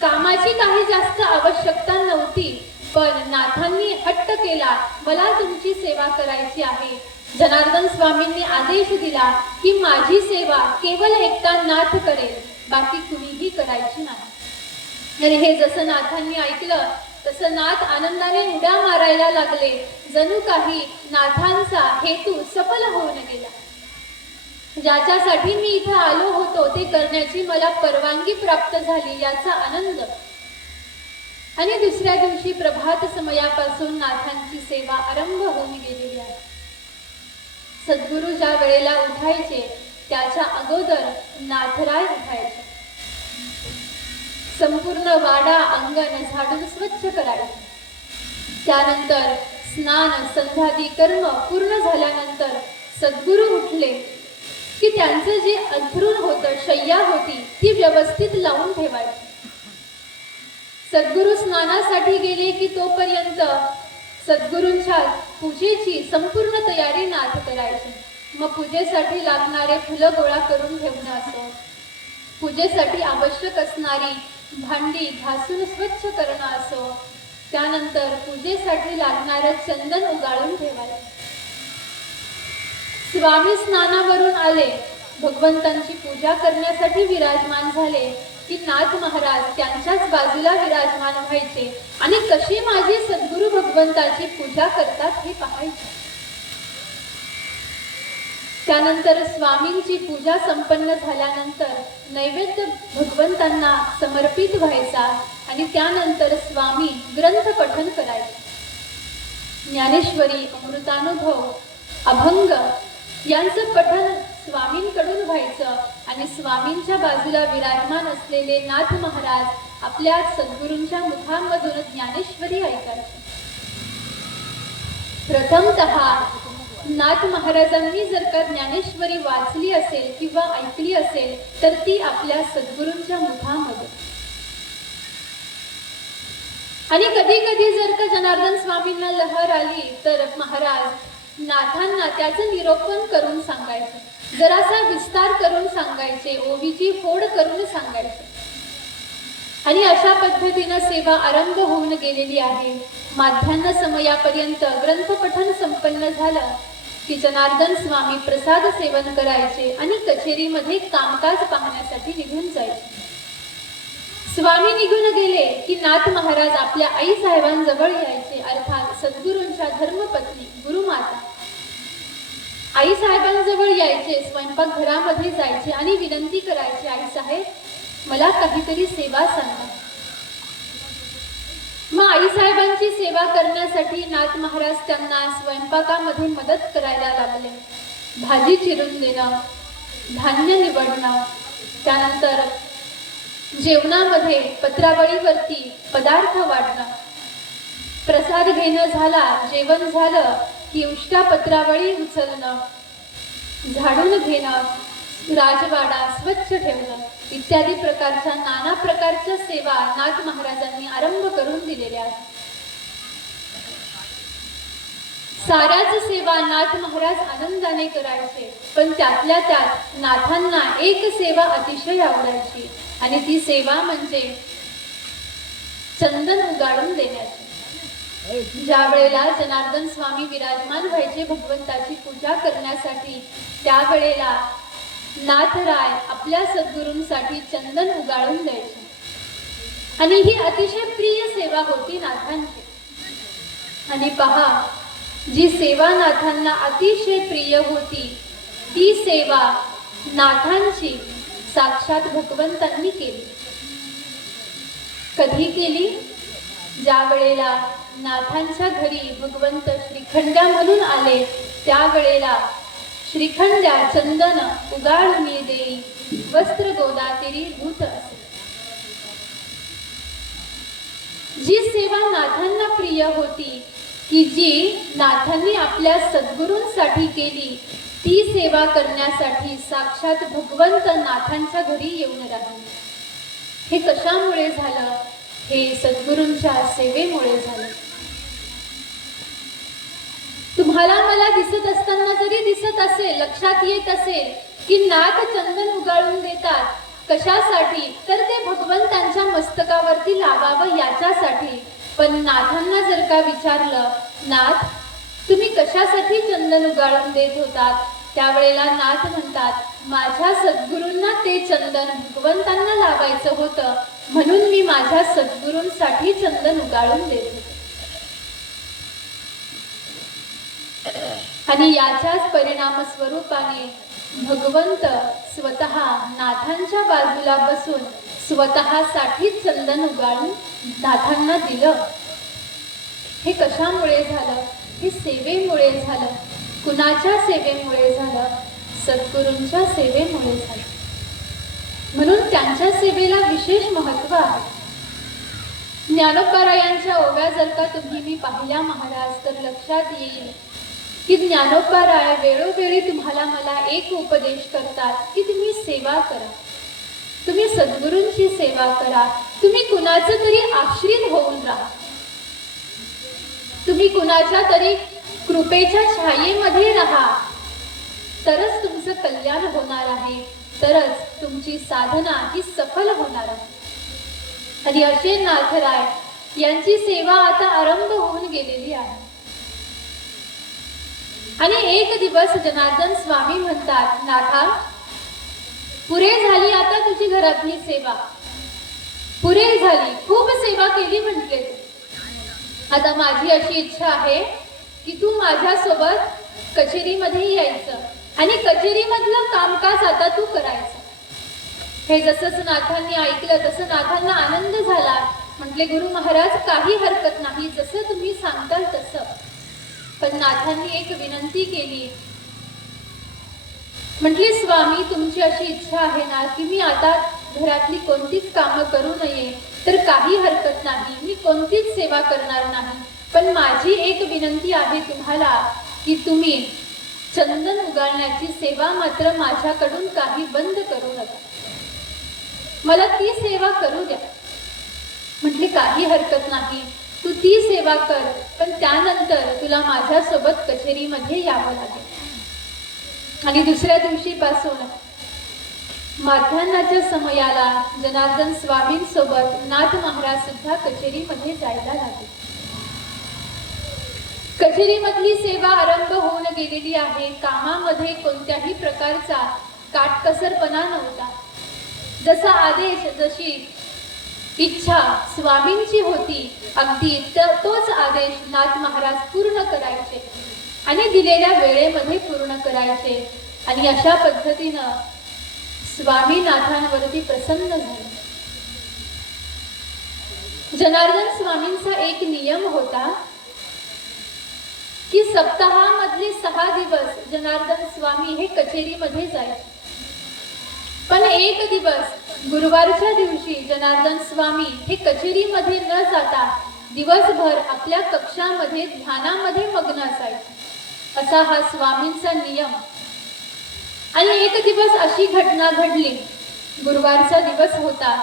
कामाची काही जास्त आवश्यकता नव्हती, पण नाथांनी हट्ट केला, मला तुमची सेवा करायची आहे. जनार्दन स्वामींनी आदेश दिला की माझी सेवा केवळ एकटा नाथ करेल, बाकी कुणीही करायची नाही. आणि हे जसं नाथांनी ऐकलं तसं नाथ आनंदाने उड्या मारायला लागले, जणू काही नाथांचा हेतू सफल होऊन गेला. ज्याच्यासाठी मी इथं आलो होतो ते करण्याची मला परवानगी प्राप्त झाली याचा आनंद. आणि दुसऱ्या दिवशी प्रभात समयापासून नाथांची सेवा आरंभ होऊन गेलेली आहे. सद्गुरु ज्या वेळेला उठायचे त्याच्या अगोदर नाथराय उठायचे. संपूर्ण वाडा अंगण झाडून स्वच्छ करायचे. त्यानंतर स्नान संध्यादी कर्म पूर्ण झाल्यानंतर सद्गुरु उठले की त्यांचं जे अंथरूण होतं, शय्या होती, ती व्यवस्थित लावून ठेवायची. सद्गुरु स्नानासाठी गेले की तोपर्यंत सद्गुरूंच्या पूजेची संपूर्ण तयारी नाथ करायची. मग पूजेसाठी लागणारे फुलं गोळा करून ठेवणं असो, पूजेसाठी आवश्यक असणारी भांडी घासून स्वच्छ करणं असो, त्यानंतर पूजेसाठी लागणारं चंदन उगाळून ठेवायचं. स्वामी स्नानावरून आले, भगवंतांची पूजा करण्यासाठी विराजमान झाले की नाथ महाराज त्यांच्याच बाजूला विराजमान व्हायचे आणि कशी माझी सद्गुरु भगवंताची पूजा करतात हे पाहायचे. त्यानंतर स्वामींची पूजा संपन्न झाल्यानंतर नैवेद्य भगवंतांना समर्पित व्हायचा आणि त्यानंतर स्वामी ग्रंथ पठन करायचे. ज्ञानेश्वरी, अमृतानुभव, अभंग यांचं पठन स्वामींकडून व्हायचं आणि स्वामींच्या बाजूला विराजमान असलेले नाथ महाराज आपल्या सद्गुरूंच्या मुखांमधून ज्ञानेश्वरी ऐकायचे. प्रथमतः नाथ महाराजांनी जर का ज्ञानेश्वरी वाचली असेल किंवा ऐकली असेल तर ती आपल्या सद्गुरूंच्या मुखामध्ये. आणि कधी कधी जर का जनार्दन स्वामींना लहर आली तर महाराज नाथांना त्याचं निरूपण करून सांगायचे, जरासा विस्तार करून सांगायचे, ओवीची फोड करून सांगायचे. आणि अशा पद्धतीनं सेवा आरंभ होऊन गेलेली आहे. माध्यान्ह समयापर्यंत ग्रंथपठन संपन्न झालं की जनार्दन स्वामी प्रसाद सेवन करायचे आणि कचेरीमध्ये कामकाज पाहण्यासाठी निघून जायचे. स्वामी निघून गेले की नाथ महाराज आपल्या आई साहेबांजवळ यायचे, अर्थात सद्गुरूंच्या धर्मपत्नी गुरुमाता आई साहेबांजवळ यायचे. स्वयंपाकघरामध्ये जायचे आणि विनंती करायचे, आई साहेब मला काहीतरी सेवा सांगा. मग आई साहेबांची सेवा करण्यासाठी नाथ महाराज त्यांना स्वयंपाकामध्ये मदत करायला लागले. भाजी चिरून देणं, धान्य निवडणं, त्यानंतर जेवणामध्ये पत्रावळीवरती पदार्थ वाढणं, प्रसाद घेणं झाला, जेवण झालं की उष्टा पत्रावळी उचलणं, झाडून घेणं, राजवाडा स्वच्छ ठेवणं इत्यादी प्रकारच्या नाना प्रकारच्या सेवा नाथ महाराजांनी आरंभ करून दिलेल्या आहेत. साऱ्याच सेवा नाथ महाराज आनंदाने करायचे, पण त्यातल्या त्यात नाथांना एक सेवा अतिशय आवडायची आणि ती सेवा म्हणजे चंदन उगाळून देण्याची. ज्या वेळेला जनार्दन स्वामी विराजमान व्हायचे भगवंताची पूजा करण्यासाठी, त्यावेळेला नाथराय आपल्या सद्गुरूंसाठी चंदन उगाळून द्यायचे आणि ही अतिशय प्रिय सेवा होती नाथांची. आणि पहा, जी सेवा नाथांना अतिशय प्रिय होती ती सेवा नाथांची साक्षात भगवंतांनी केली. कधी केली? ज्या वेळेला नाथांच्या घरी भगवंत श्रीखंड्या म्हणून आले त्यावेळेला श्रीखंड्या चंदन उगाळुनी देई, वस्त्र गोदातिरी धूत असे. जी सेवा नाथांना प्रिय होती, की जी नाथांनी आपल्या सद्गुरूंसाठी केली, ती सेवा करण्यासाठी साक्षात भगवंत नाथांच्या घरी येऊन राहिले. हे कशामुळे झालं? हे सद्गुरूंच्या सेवेमुळे झालं. तुम्हाला मला दिसत असताना जरी दिसत असेल, लक्षात येत असेल की नाथ चंदन उगाळून देतात, कशासाठी? तर ते भगवंतांच्या मस्तकावरती लावावं याच्यासाठी. पण नाथांना जर का विचारलं, नाथ तुम्ही कशासाठी चंदन उगाळून देत होतात? त्यावेळेला नाथ म्हणतात, माझ्या सद्गुरूंना ते चंदन भगवंतांना लावायचं होतं, म्हणून मी माझ्या सद्गुरूंसाठी चंदन उगाळून देत होते. आणि याच्याच परिणाम स्वरूपाने भगवंत स्वतः नाथांच्या बाजूला बसून स्वतःसाठीच चंदन उगाळून नाथांना दिलं. हे कशामुळे झालं? हे सेवेमुळे झालं. कुणाच्या सेवेमुळे झालं? सद्गुरूंच्या सेवेमुळे झालं. म्हणून त्यांच्या सेवेला विशेष महत्त्व आहे. ज्ञानोबारायांच्या ओव्या जर का तुम्ही मी पाहिल्या महाराज, तर लक्षात येईल की ज्ञानोबाराय वेळोवेळी तुम्हाला मला एक उपदेश करतात की तुम्ही सेवा करा, तुम्ही सद्गुरूंची सेवा करा, तुम्ही कुणाचं तरी आश्रित होऊन राहा, तुम्ही कुणाच्या तरी कृपेच्या छायेमध्ये राहा, तरच तुमचं कल्याण होणार आहे, तरच तुमची साधना ही सफल होणार आहे. आणि असे नाथराय यांची सेवा आता आरंभ होऊन गेलेली आहे. आणि एक दिवस जनार्दन स्वामी म्हणतात, नाथा पुरे झाली आता तुझी घरातली सेवा, पुरे झाली, खूप सेवा केली म्हटले तू. आता माझी अशी इच्छा आहे की तू माझ्यासोबत कचेरीमध्ये यायचं आणि कचेरीमधलं कामकाज आता तू करायचं. हे जसंच नाथांनी ऐकलं तसं नाथांना आनंद झाला. म्हटले, गुरु महाराज काही हरकत नाही, जसं तुम्ही सांगताल तसं. पण नाथांनी एक विनंती केली. म्हटले, स्वामी तुमची अशी इच्छा आहे ना की मी आता घरातली कोणतीच कामं करू नये, तर काही हरकत नाही, मी कोणतीच सेवा करणार नाही. पण माझी एक विनंती आहे तुम्हाला की तुम्ही चंदन उगाळण्याची सेवा मात्र माझ्याकडून काही बंद करू नका, मला ती सेवा करू द्या. म्हटले, काही हरकत नाही, तू ती सेवा कर, पण त्यानंतर तुला माझ्यासोबत कचेरीमध्ये यावं लागेल. आणि दुसऱ्या दिवशीपासून माध्यान्हाच्या समयाला जनार्दन स्वामींसोबत नाथ महाराज सुद्धा कचेरीमध्ये जायला लागले. कचेरीमधली सेवा आरंभ होऊन गेलेली आहे. कामामध्ये कोणत्याही प्रकारचा काटकसरपणा नव्हता. जसा आदेश, जशी इच्छा स्वामींची होती, अगदी तोच आदेश नाथ महाराज पूर्ण करायचे आणि दिलेल्या वेळेमध्ये पूर्ण करायचे. आणि अशा पद्धतीनं स्वामीनाथांवरती प्रसन्न झाले. जनार्दन स्वामींचा एक नियम होता की सप्ताहामधले 6 दिवस जनार्दन स्वामी हे कचेरीमध्ये जायचे. पण एक दिवस गुरुवारच्या दिवशी जनार्दन स्वामी हे कचेरीमध्ये न जाता दिवसभर आपल्या कक्षामध्ये ध्यानामध्ये मग्न असायचे. असा हा स्वामींचा नियम. आणि एक दिवस अशी घटना घडली. गुरुवारचा दिवस होता.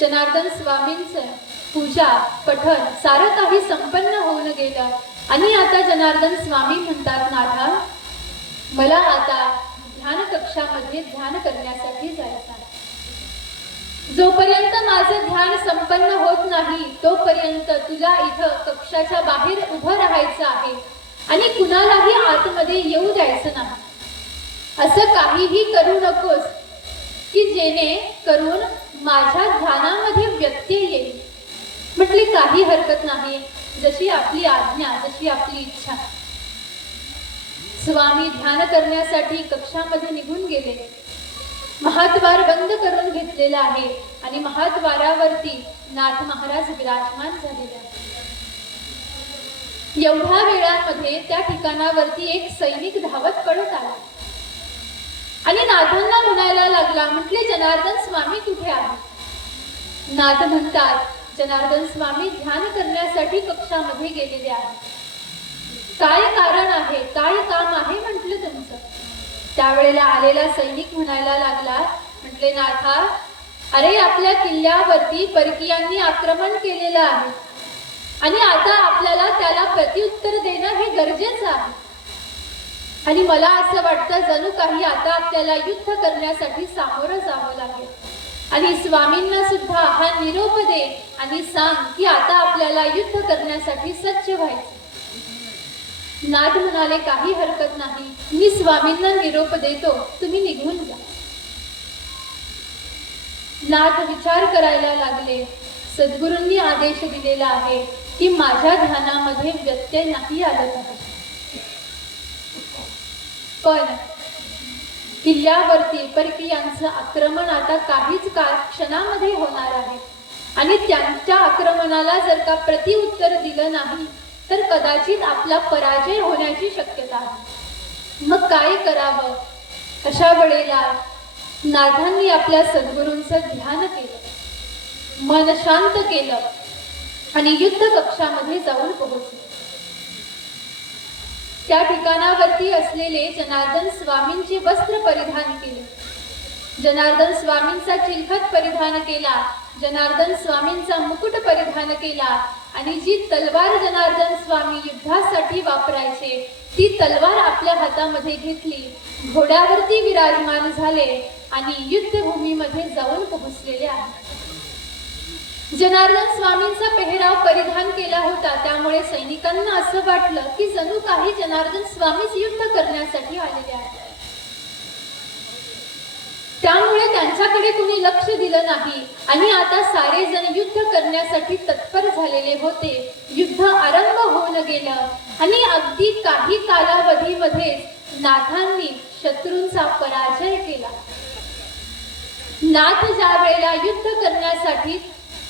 जनार्दन स्वामींचं पूजा पठण सारं काही संपन्न होऊन गेलं. आणि आता जनार्दन स्वामी म्हणतात, नाथा मला आता ध्यान कक्षामध्ये ध्यान करण्यासाठी जायचं आहे. जोपर्यंत माझं ध्यान संपन्न होत नाही तोपर्यंत तुला इथं कक्षाच्या बाहेर उभं राहायचं आहे आणि कुणालाही आतमध्ये येऊ द्यायचं नाही. असं काहीही करू नकोस की जेणे करून माझ्या ध्यानामध्ये व्यत्यय येईल. म्हटले, काही हरकत नाही, जशी आपली आज्ञा, जशी आपली इच्छा. स्वामी ध्यान करण्यासाठी कक्षामध्ये निघून गेले. महाद्वार बंद करून घेतलेला आहे आणि महाद्वारावरती नाथ महाराज विराजमान झालेले आहेत. एवढ्या वेळामध्ये त्या ठिकाणावरती एक सैनिक धावत पडत आला आणि नाथांना म्हणायला लागला. म्हटले, जनार्दन स्वामी कुठे आहे? नाथ म्हणतात, जनार्दन स्वामी ध्यान करण्यासाठी कक्षामध्ये गेलेले आहेत. काय कारण आहे, काय काम आहे म्हटलं तुमचं? त्यावेळेला आलेला सैनिक म्हणायला लागला, म्हटले नाथा, अरे आपल्या किल्ल्यावरती परकीयांनी आक्रमण केलेलं आहे आणि आता आपल्याला त्याला प्रत्युत्तर देणं हे गरजेचं आहे. आणि मला असं वाटतं जणू काही आता आपल्याला युद्ध करण्यासाठी सामोरं जावं लागेल. आणि स्वामींना सुद्धा हा निरोप दे आणि सांग की आता आपल्याला युद्ध करण्यासाठी सज्ज व्हायचं. नाथ म्हणाले, काही हरकत नाही, मी स्वामींना निरोप देतो, तुम्ही निघून जा. नाथ विचार करायला लागले. सद्गुरूंनी आदेश दिलेला आहे की माझ्या ध्यानामध्ये व्यत्यय नाही आला पाहिजे. पण किल्ल्यावरती परकीयांचं आक्रमण आता काहीच क्षणामध्ये होणार आहे आणि त्यांच्या आक्रमणाला जर का प्रत्युत्तर दिलं नाही तर कदाचित आपला पराजय होण्याची शक्यता आहे. मग काय करावं? अशा वेळेला नाथांनी आपल्या सद्गुरूंचं ध्यान केलं, मन शांत केलं आणि युद्ध कक्षामध्ये जाऊन पोहोचले. त्या ठिकाणावरती असलेले जनार्दन स्वामींचे वस्त्र परिधान केले, जनार्दन स्वामींचा चिलखत परिधान केला, जनार्दन स्वामींचा मुकुट परिधान केला आणि जी तलवार जनार्दन स्वामी युद्धासाठी वापरायचे ती तलवार आपल्या हातामध्ये घेतली, घोड्यावरती विराजमान झाले आणि युद्धभूमीमध्ये जाऊन पोहोचलेले आहेत. जनार्दन स्वामींचा पेहराव परिधान केला होता, त्यामुळे सैनिकांना असं वाटलं की जणू काही जनार्दन स्वामीच युद्ध करण्यासाठी आलेले आहेत. त्यामुळे त्यांच्याकडे कुणी लक्ष दिलं नाही आणि आता सारे जण युद्ध करण्यासाठी तत्पर झालेले होते. युद्ध आरंभ होऊन गेलं आणि अगदी काही कालावधीमध्ये नाथांनी शत्रूंचा पराजय केला. नाथ ज्या वेळेला युद्ध करण्यासाठी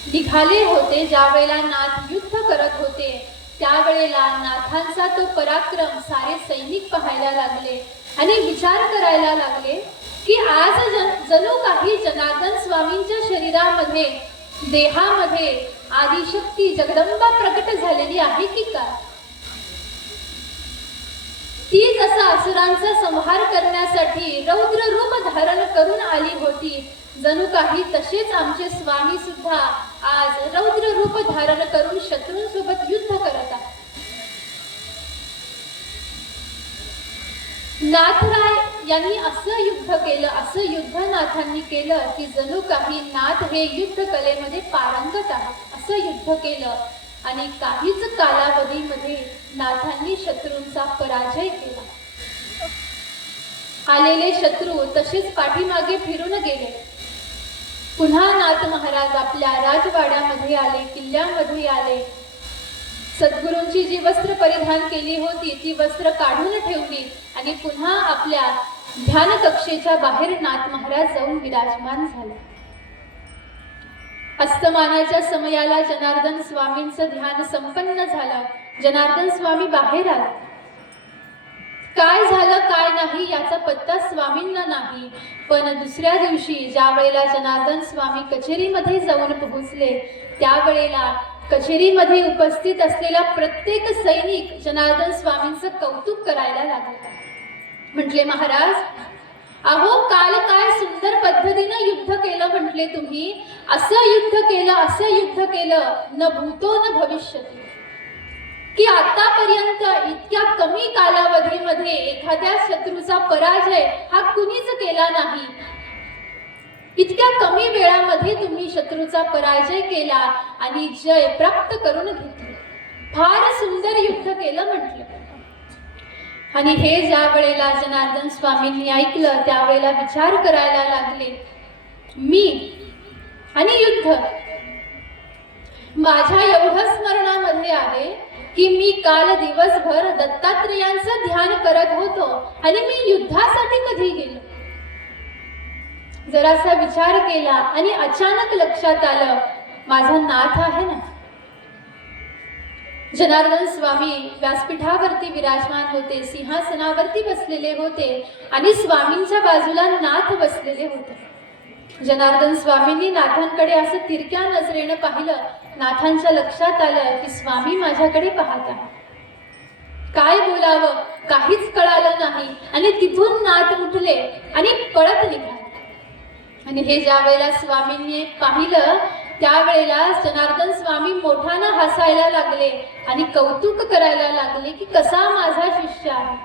निघाले होते, ज्या वेळेला नाथ युद्ध करत होते, त्यावेळेला नाथांचा तो पराक्रम सारे सैनिक पाहायला लागले आणि विचार करायला लागले की आज जणू काही जनार्दन स्वामींच्या शरीरामध्ये, देहामध्ये आदिशक्ती जगदंबा प्रकट झालेली आहे की काय? ती जसा असुरांचा संहार करण्यासाठी रौद्र रूप धारण करून आली होती, जणू काही तसेच आमचे स्वामी सुद्धा आज रौद्र रूप धारण करून शत्रूंसोबत युद्ध करत आहेत. नाथराय यांनी असं युद्ध केलं, असं युद्ध नाथांनी केलं की जणू काही नाथ हे युद्ध कलेमध्ये पारंगत आहेत. असं युद्ध केलं आणि काहीच कालावधीमध्ये नाथांनी शत्रूंचा पराजय केला. आलेले शत्रू तसेच पाठीमागे फिरून गेले. पुन्हा नाथ महाराज आपल्या राजवाड्यामध्ये आले, किल्ल्यामध्ये आले. सद्गुरूंची जी वस्त्र परिधान केली होती ती वस्त्र काढून ठेवली आणि पुन्हा आपल्या ध्यान कक्षेच्या बाहेर नाथ महाराज जाऊन विराजमान झाले. अस्तमानाच्या समयाला जनार्दन स्वामींचं ध्यान संपन्न झालं. जनार्दन स्वामी बाहेर आले. काय झालं काय नाही याचा पत्ता स्वामींना नाही. पण दुसऱ्या दिवशी ज्या वेळेला जनार्दन स्वामी कचेरीमध्ये जाऊन पोहोचले, त्यावेळेला कचेरीमध्ये उपस्थित असलेला प्रत्येक सैनिक जनार्दन स्वामींचं कौतुक करायला लागला. म्हटले, महाराज अहो काल काय सुंदर पद्धतीने युद्ध केलं म्हटले तुम्ही. असं युद्ध केलं, असं युद्ध केलं, न भूतो न भविष्यती, की आतापर्यंत इतक्या कमी कालावधीमध्ये एखाद्या शत्रूचा पराजय हा कुणीच केला नाही. इतक्या कमी वेळामध्ये तुम्ही शत्रूचा पराजय केला आणि जय प्राप्त करून घेतले. फार सुंदर युद्ध केलं म्हटलं. आणि हे ज्या वेळेला जनार्दन स्वामींनी ऐकलं त्यावेळेला विचार करायला लागले, मी आणि युद्ध. माझ्या एवढं स्मरणामध्ये आहे की मी काल दिवसभर दत्तात्रेयांचं ध्यान करत होतो आणि मी युद्धासाठी कधी गेलो. जरासा विचार केला आणि अचानक लक्षात आलं, माझा नाथ आहे ना. जनार्दन स्वामी व्यासपीठावरती विराजमान होते, सिंहासनावरती बसलेले होते आणि स्वामींच्या बाजूला नाथ बसलेले होते. जनार्दन स्वामींनी नाथांकडे असं तिरक्या नजरेनं पाहिलं. नाथांच्या लक्षात आलं की स्वामी माझ्याकडे पाहत आहे. काय बोलावं काहीच कळालं नाही आणि तिथून नाथ उठले आणि पळत निघाले. आणि हे ज्या वेळेला स्वामींनी पाहिलं त्यावेळेला जनार्दन स्वामी मोठ्यानं हसायला लागले आणि कौतुक करायला लागले की कसा माझा शिष्य आहे.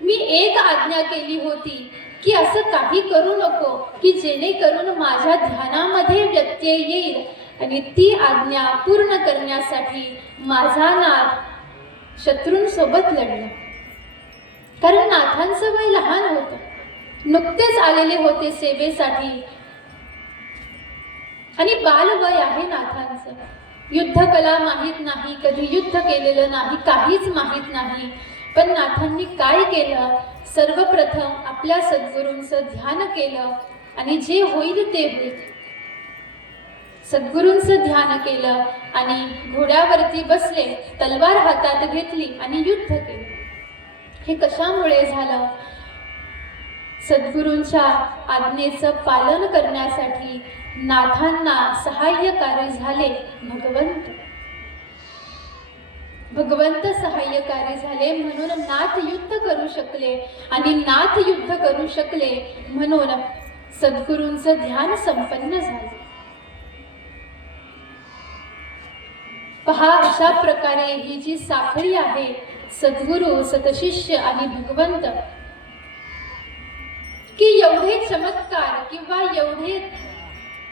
मी एक आज्ञा केली होती की असं काही करू नको की जेणेकरून माझ्या ध्यानामध्ये व्यत्यय येईल. आणि ती आज्ञा पूर्ण करण्यासाठी माझा नाथ शत्रूंसोबत लढला. कारण नाथांचं वय लहान होतं, नुकतेच आलेले होते सेवेसाठी आणि बालवय आहे नाथांचं. युद्धकला माहीत नाही, कधी युद्ध केलेलं नाही, काहीच माहीत नाही. पण नाथांनी काय केलं, सर्वप्रथम आपल्या सद्गुरूंचं ध्यान केलं आणि जे होईल ते होईल. सद्गुरूंचं ध्यान केलं आणि घोड्यावरती बसले, तलवार हातात घेतली आणि युद्ध केलं. हे कशामुळे झालं? सद्गुरूंच्या आज्ञेचं पालन करण्यासाठी नाथांना सहाय्यकारी झाले भगवंत. भगवंत सहाय्यकारी झाले म्हणून नाथ युद्ध करू शकले आणि नाथ युद्ध करू शकले म्हणून सद्गुरूंचं ध्यान संपन्न झालं. पहा, अशा प्रकारे ही जी साखळी आहे, सद्गुरू, सतशिष्य आणि भगवंत, की एवढे चमत्कार किंवा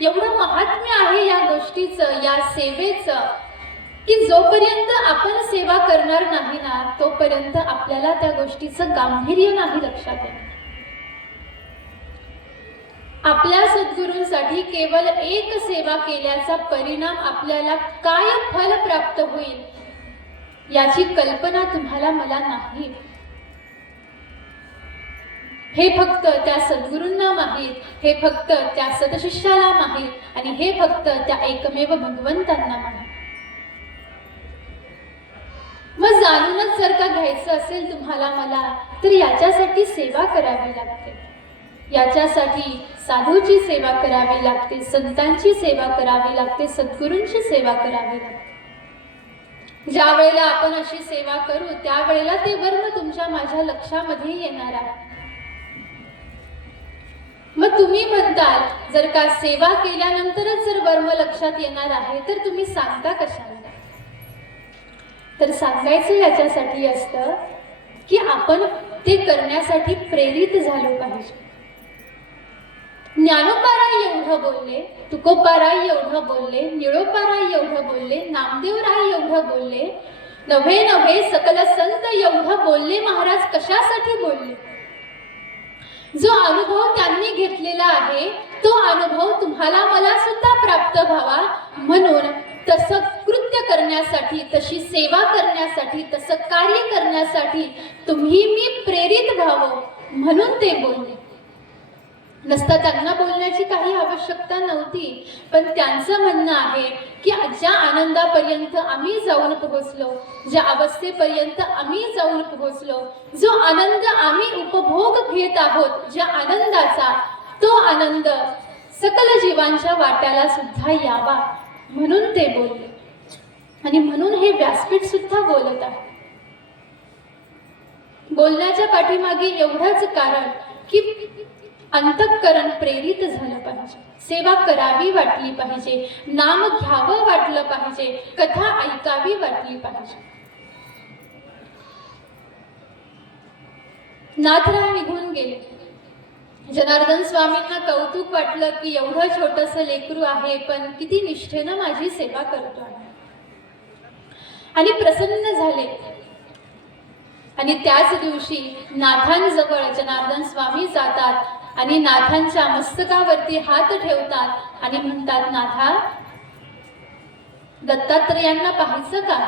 एवढं महात्म्य आहे या गोष्टीचं, या सेवेचं, की जोपर्यंत आपण सेवा करणार नाही ना तोपर्यंत आपल्याला त्या गोष्टीचं गांभीर्य नाही लक्षात येणार. आपल्या सद्गुरूंसाठी केवळ एक सेवा केल्याचा परिणाम आपल्याला काय फल प्राप्त होईल याची कल्पना तुम्हाला मला नाही. हे फक्त त्या सद्गुरूंना माहीत, हे फक्त त्या सतशिष्याला माहीत आणि हे फक्त त्या एकमेव भगवंतांना माहीत. मग जाणूनच जर का घ्यायचं असेल तुम्हाला मला, तर याच्यासाठी सेवा करावी लागते. याच्यासाठी साधूची सेवा करावी लागते, संतांची सेवा करावी लागते, सद्गुरूंची सेवा करावी लागते. ज्या वेळेला आपण अशी सेवा करू त्यावेळेला ते वर्म तुमच्या माझ्या लक्षामध्ये येणार आहे. मग तुम्ही म्हणताल, जर का सेवा केल्यानंतरच जर वर्म लक्षात येणार आहे तर तुम्ही सांगता कशाला? तर सांगायचं याच्यासाठी असतं की आपण ते करण्यासाठी प्रेरित झालो पाहिजे. ज्ञानोबाराय एवढं बोलले, तुकोबाराय एवढं बोलले, निळोबाराय एवढं बोलले, नामदेवराय एवढं बोलले, नव्हे सकल संत एवढं बोलले. महाराज कशासाठी बोलले? जो अनुभव त्यांनी घेतलेला आहे तो अनुभव तुम्हाला मला सुद्धा प्राप्त व्हावा म्हणून, तसं कृत्य करण्यासाठी, तशी सेवा करण्यासाठी, तसं कार्य करण्यासाठी तुम्ही मी प्रेरित व्हावं म्हणून ते बोलले. नसता त्यांना बोलण्याची काही आवश्यकता नव्हती. पण त्यांचं म्हणणं आहे की ज्या आनंदापर्यंत आम्ही जाऊन पोहोचलो, ज्या अवस्थेपर्यंत आम्ही जाऊन पोहोचलो, जो आनंद आम्ही उपभोग घेत आहोत, ज्या आनंदाचा, तो आनंद सकल जीवांच्या वाट्याला सुद्धा यावा म्हणून ते बोलले. आणि म्हणून हे व्यासपीठ सुद्धा बोलत आहे. बोलण्याच्या पाठीमागे एवढंच कारण की अंतःकरण प्रेरित झालं पाहिजे, सेवा करावी वाटली पाहिजे, नाम घ्यावं वाटलं पाहिजे, कथा ऐकावी वाटली पाहिजे. नाथराय निघून गेले. जनार्दन स्वामींना कौतुक वाटलं की एवढं छोटंसं लेकरू आहे पण किती निष्ठेनं माझी सेवा करतो आहे, आणि प्रसन्न झाले. आणि त्याच दिवशी नाथांजवळ जनार्दन स्वामी जातात आणि नाथांच्या मस्तकावरती हात ठेवतात आणि म्हणतात, नाथा, दत्तात्रेयांना पाहायचं का?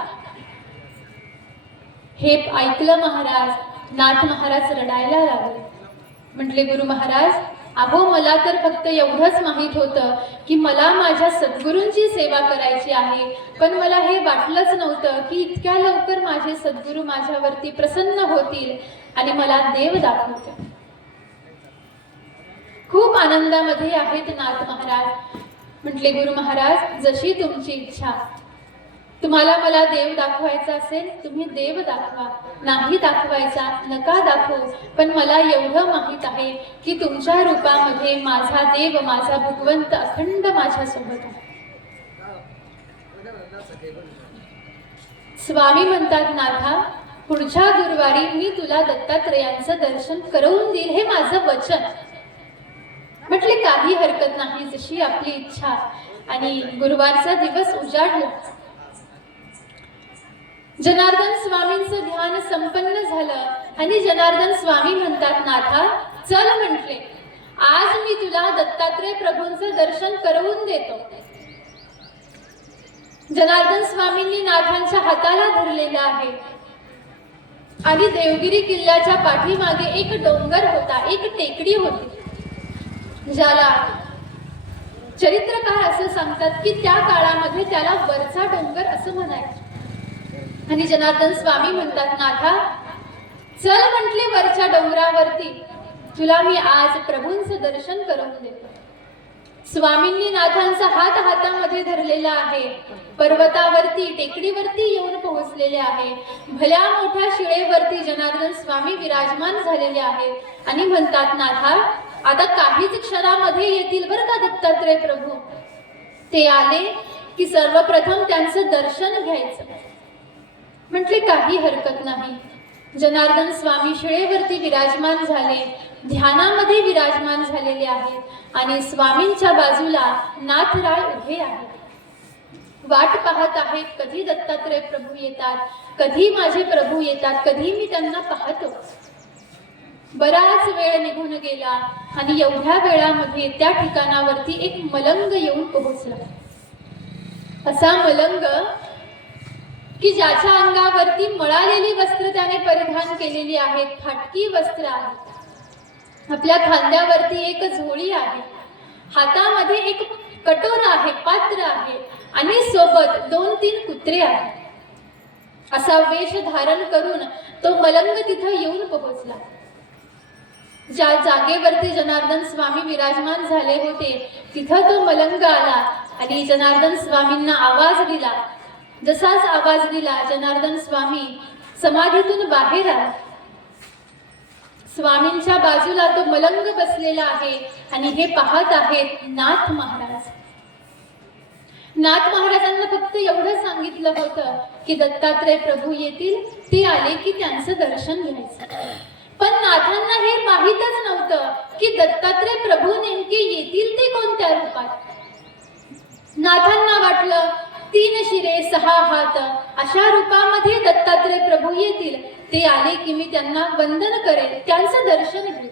हे ऐकलं महाराज. नाथ महाराज रडायला लागले. म्हटले, गुरु महाराज, अहो मला तर फक्त एवढंच माहीत होतं की मला माझ्या सद्गुरूंची सेवा करायची आहे, पण मला हे वाटलंच नव्हतं की इतक्या लवकर माझे सद्गुरू माझ्यावरती प्रसन्न होतील आणि मला देव दाखवतील. खूप आनंदामध्ये आहेत नाथ महाराज. म्हटले गुरु महाराज, जशी तुमची इच्छा. तुम्हाला मला देव दाखवायचा असेल तुम्ही देव दाखवा, नाही दाखवायचा नका दाखवू, पण मला एवढं माहीत आहे की तुमच्या रूपामध्ये माझा देव, माझा भगवंत अखंड माझ्यासोबत आहे. स्वामी म्हणतात, नाथा पुढच्या गुरुवारी मी तुला दत्तात्रयांचं दर्शन करवून देईल, हे माझं वचन. म्हटले काही हरकत नाही, जशी आपली इच्छा. आणि गुरुवारचा दिवस उजाडला. जनार्दन स्वामींचं ध्यान संपन्न झालं आणि जनार्दन स्वामी म्हणतात, नाथा चल म्हटले, आज मी तुला दत्तात्रय प्रभूंचं दर्शन करवून देतो. जनार्दन स्वामींनी नाथांच्या हाताला धरलेला आहे आणि देवगिरी किल्ल्याच्या पाठीमागे एक डोंगर होता, एक टेकडी होती, ज्याला चरित्रकार असं सांगतात की त्या काळामध्ये त्याला वरचा डोंगर असं म्हणायचं. आणि जनार्दन स्वामी म्हणतात, नाथा चल म्हटले वरच्या डोंगरावरती, तुला मी आज प्रभूंचं दर्शन करून देतो. स्वामींनी नाथांचा हात हातामध्ये धरलेला आहे. पर्वतावरती टेकडीवरती येऊन पोहोचलेले आहे. भल्या मोठ्या शिळेवरती जनार्दन स्वामी विराजमान झालेले आहेत आणि म्हणतात, नाथा आता काहीच क्षणामध्ये येतील बरं का दत्तात्रय प्रभू. ते आले की सर्वप्रथम त्यांचं दर्शन घ्यायचं. म्हटले काही हरकत नाही. जनार्दन स्वामी शिळेवरती विराजमान झाले, ध्यानामध्ये विराजमान झालेले आहेत आणि स्वामींच्या बाजूला नाथराय उभे आहेत. वाट पाहत आहेत, कधी दत्तात्रय प्रभू येतात, कधी माझे प्रभू येतात, कधी मी त्यांना पाहतो. बराच वेळ निघून गेला आणि एवढ्या वेळामध्ये त्या ठिकाणावरती एक मलंग येऊन पोहोचला. असा मलंग की ज्याच्या अंगावरती मळालेली वस्त्र त्याने परिधान केलेली आहेत, फाटकी वस्त्र आहेत. आपल्या खांद्यावरती एक झोळी आहे, हातामध्ये एक कटोरा आहे, पात्र आहे आणि सोबत 2-3 कुत्रे आहेत. असा वेश धारण करून तो मलंग तिथं येऊन पोहोचला. ज्या जागेवरती जनार्दन स्वामी विराजमान झाले होते तिथं तो मलंग आला आणि जनार्दन स्वामींना आवाज दिला. जसाच आवाज दिला, जनार्दन स्वामी समाधीतून बाहेर आला. स्वामींच्या बाजूला तो मलंग बसलेला आहे आणि हे पाहत आहेत नाथ महाराज. नाथ महाराजांना फक्त एवढं सांगितलं होतं की दत्तात्रय प्रभू येतील, ते आले की त्यांचं दर्शन घ्यायचं. पण नाथांना हे माहीतच नव्हतं की दत्तात्रय प्रभू नेमके येतील ते कोणत्या रूपात. नाथांना वाटलं 3 शिरे 6 हात अशा रूपामध्ये दत्तात्रय प्रभू येतील, ते आले की मी त्यांना वंदन करेल, त्यांचं दर्शन घेईल.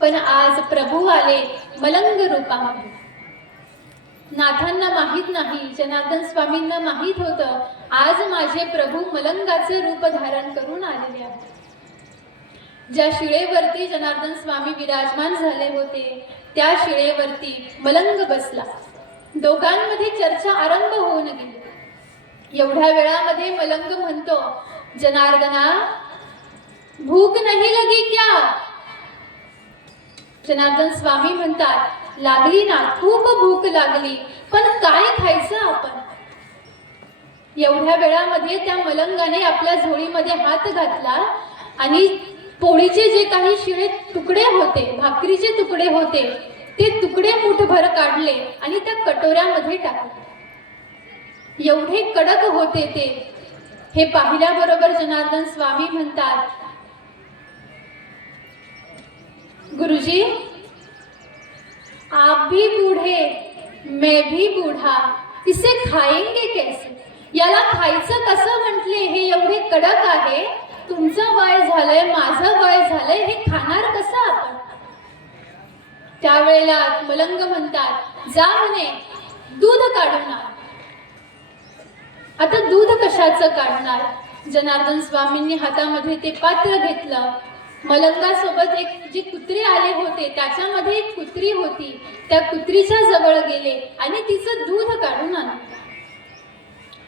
पण आज प्रभू आले मलंग रूपामध्ये. नाथांना माहीत नाही, जनार्दन स्वामींना माहीत होतं आज माझे प्रभू मलंगाचे रूप धारण करून आलेले आहेत. ज्या शिळेवरती जनार्दन स्वामी विराजमान झाले होते त्या शिळेवरती मलंग बसला. दोघांमध्ये चर्चा आरंभ होऊन गेली. एवढ्या वेळामध्ये मलंग म्हणतो, जनार्दना भूक नाही लगी क्या. जनार्दन स्वामी म्हणतात, लागली ना, खूप भूक लागली, पण काय खायचं आपण. एवढ्या वेळामध्ये त्या मलंगाने आपल्या झोळीमध्ये हात घातला आणि पोळीचे जे काही शिळे तुकडे होते, भाकरीचे तुकडे होते, ते तुकडे मुठभर काढले आणि त्या कटोऱ्यामध्ये टाकले. एवढे कडक होते ते. हे पाहिल्याबरोबर जनार्दन स्वामी म्हणतात, गुरुजी आप भी बूढ़े मैं भी बूढ़ा, इसे खाएंगे कैसे. याला खायचं कसं म्हटले, हे एवढे कडक आहे, तुमचं वय झालंय, माझं वय झालंय, हे खाणार कसं आपण. त्यावेळेला मलंग म्हणतात, जा म्हणे दूध काढून आण. आता दूध कशाचं काढणार. जनार्दन स्वामींनी हातामध्ये ते पात्र घेतलं. मलंगासोबत एक जे कुत्रे आले होते त्याच्यामध्ये एक कुत्री होती, त्या कुत्रीच्या जवळ गेले आणि तिचं दूध काढून आणलं.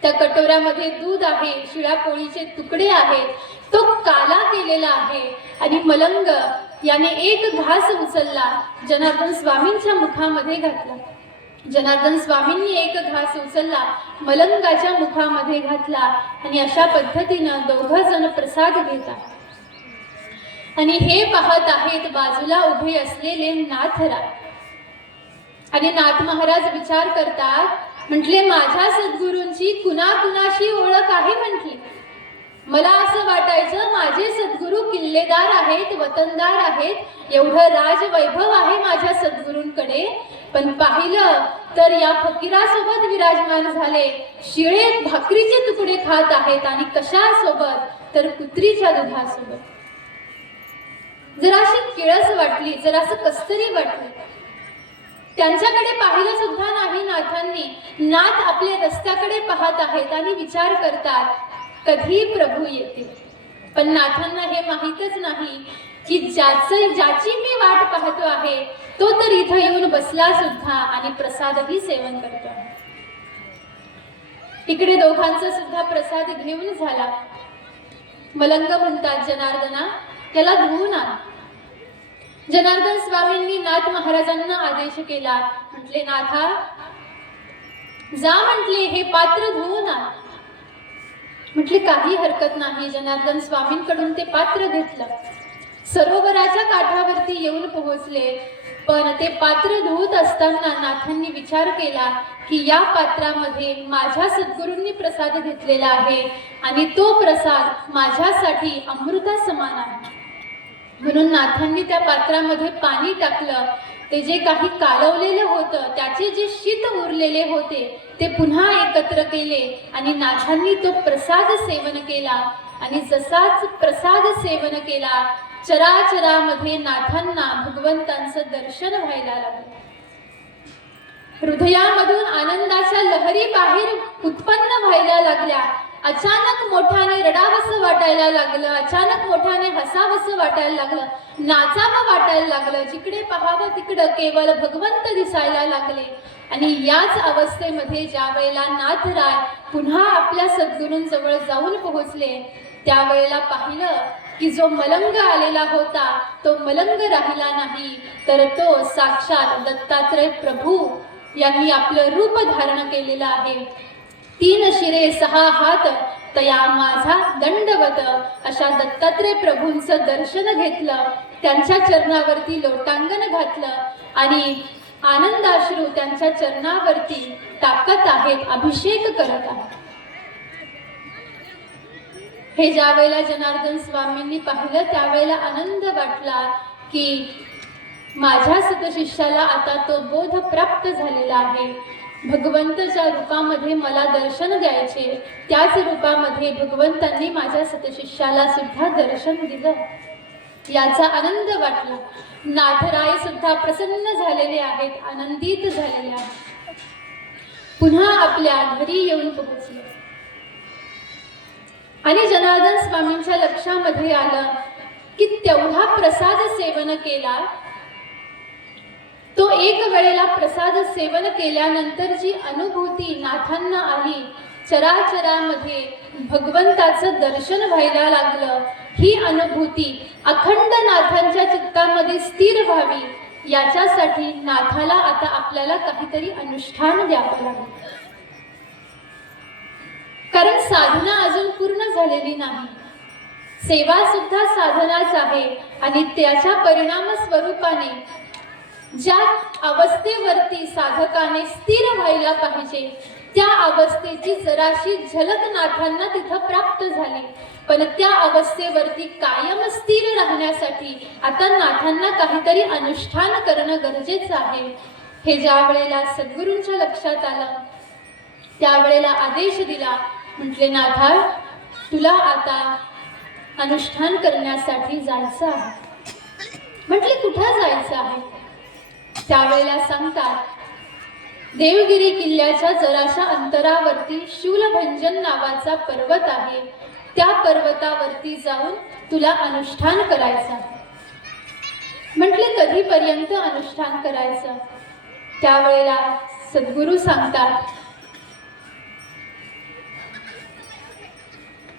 त्या कटोऱ्यामध्ये दूध आहे, शिळा पोळीचे तुकडे आहेत, तो काला केलेला आहे आणि मलंग याने एक घास उचलला, जनार्दन स्वामींच्या मुखामध्ये घातला. जनार्दन स्वामींनी एक घास उचलला, मलंगाच्या मुखामध्ये घातला आणि अशा पद्धतीनं दोघं जण प्रसाद घेतात. आणि हे पाहत आहेत बाजूला उभे असलेले नाथराज. आणि नाथ महाराज विचार करतात, म्हटले माझ्या सद्गुरूंची कुणाकुणाशी ओळख आहे. म्हटले मला असं वाटायचं माझे सद्गुरू किल्लेदार आहेत, वतनदार आहेत, एवढं राजवैभव आहे माझ्या सद्गुरूंकडे. पण पाहिलं तर या फकीरासोबत विराजमान झाले, शिळे भाकरीचे तुकडे खात आहेत. आणि कशासोबत तर कुत्रीच्या दुधासोबत. जराशी किळस वाटली, जरासं कस्तरी वाटली. त्यांच्याकडे पाहिलं सुद्धा नाही नाथांनी. नाथ आपल्या रस्त्याकडे पाहत आहेत आणि विचार करतात कधी प्रभू येतील. पण नाथांना हे माहीतच नाही की ज्याची मी वाट पाहतो आहे तो तर इथं येऊन बसला सुद्धा आणि प्रसादही सेवन करतो आहे. इकडे दोघांचा सुद्धा प्रसाद घेऊन झाला. मलंग म्हणतात जनार्दना त्याला धुवून आण. जनार्दन स्वामींनी नाथ महाराजांना आदेश केला. म्हटले नाथा जा, म्हटले हे पात्र धुवून आण. म्हटले काही हरकत नाही. जनार्दन स्वामींकडून ते पात्र घेतलं, सरोवराच्या काठावरती येऊन पोहोचले. पण ते पात्र धुवत असताना नाथांनी विचार केला की या पात्रामध्ये माझ्या सद्गुरूंनी प्रसाद घेतलेला आहे आणि तो प्रसाद माझ्यासाठी अमृता समान आहे. म्हणून नाथांनी त्या पात्रामध्ये पाणी टाकलं. ते जे काही कालवलेलं होतं त्याचे जे शीत उरलेले होते ते पुन्हा एकत्र केले आणि नाथांनी तो प्रसाद सेवन केला. आणि जसाच प्रसाद सेवन केला चराचरामध्ये नाथांना भगवंतांचं दर्शन व्हायला लागलं. हृदयामधून आनंदाच्या लहरी बाहेर उत्पन्न व्हायला लागल्या. अचानक मोठ्याने रडावंसं वाटायला लागलं, अचानक मोठ्याने हसावंसं वाटायला लागलं, नाचावं वाटायला लागलं. जिकडे पाहावं तिकडं केवळ भगवंत दिसायला लागले. आणि याच अवस्थेमध्ये ज्या वेळेला नाथराय पुन्हा आपल्या सद्गुरूंजवळ जाऊन पोहोचले त्यावेळेला पाहिलं की जो मलंग आलेला होता तो मलंग राहिला नाही, तर तो साक्षात दत्तात्रय प्रभू यांनी आपलं रूप धारण केलेलं आहे. 3 शिरे 6 हात तया माझा दंडवत, अशा दत्तात्रय प्रभूंचं दर्शन घेतलं, त्यांच्या चरणावरती लोटांगण घातलं आणि आनंदाश्रू त्यांच्या चरणावरती टाकत आहेत, अभिषेक करत आहेत. हे ज्या वेळेला जनार्दन स्वामींनी पाहिलं त्यावेळेला आनंद वाटला की माझ्या सतशिष्याला आता तो बोध प्राप्त झालेला आहे. भगवंताच्या रूपामध्ये मला दर्शन द्यायचे, त्याच रूपामध्ये भगवंतांनी माझ्या सतशिष्याला सुद्धा दर्शन दिलं. याचा आनंद वाटला. नाथराय सुद्धा प्रसन्न झालेले आहेत, आनंदित झालेले आहेत. पुन्हा आपल्या घरी येऊन पोहोचले. आणि जनार्दन स्वामींच्या लक्षामध्ये आलं की तेवढा प्रसाद सेवन केला, तो एक वेळेला प्रसाद सेवन केल्यानंतर जी अनुभूती नाथांना आली, चराचरामध्ये भगवंताचं दर्शन व्हायला लागलं, ही अनुभूती अखंड नाथांच्या चित्तामध्ये स्थिर व्हावी याच्यासाठी नाथाला आता आपल्याला काहीतरी अनुष्ठान द्यावं लागेल. कारण साधना अजून पूर्ण झालेली नाही. सेवा सुद्धा साधनाच आहे आणि त्याच्या परिणाम स्वरूपाने ज्या अवस्थेवरती साधकाने स्थिर व्हायला पाहिजे त्या अवस्थेची जराशी झलक नाथांना तिथं प्राप्त झाली. पण त्या अवस्थेवरती कायम स्थिर राहण्यासाठी आता नाथांना काहीतरी अनुष्ठान करणं गरजेचं आहे. हे ज्या वेळेला सद्गुरूंच्या लक्षात आलं त्यावेळेला आदेश दिला. म्हटले नाथा तुला आता अनुष्ठान करण्यासाठी जायचं आहे. म्हटले कुठं जायचं आहे? त्यावेळेला सांगतात देवगिरी किल्ल्याच्या जराशा अंतरावरती शूलभंजन नावाचा पर्वत आहे, त्या पर्वतावरती जाऊन तुला अनुष्ठान करायचं. म्हटले कधीपर्यंत अनुष्ठान करायचं? त्यावेळेला सद्गुरू सांगतात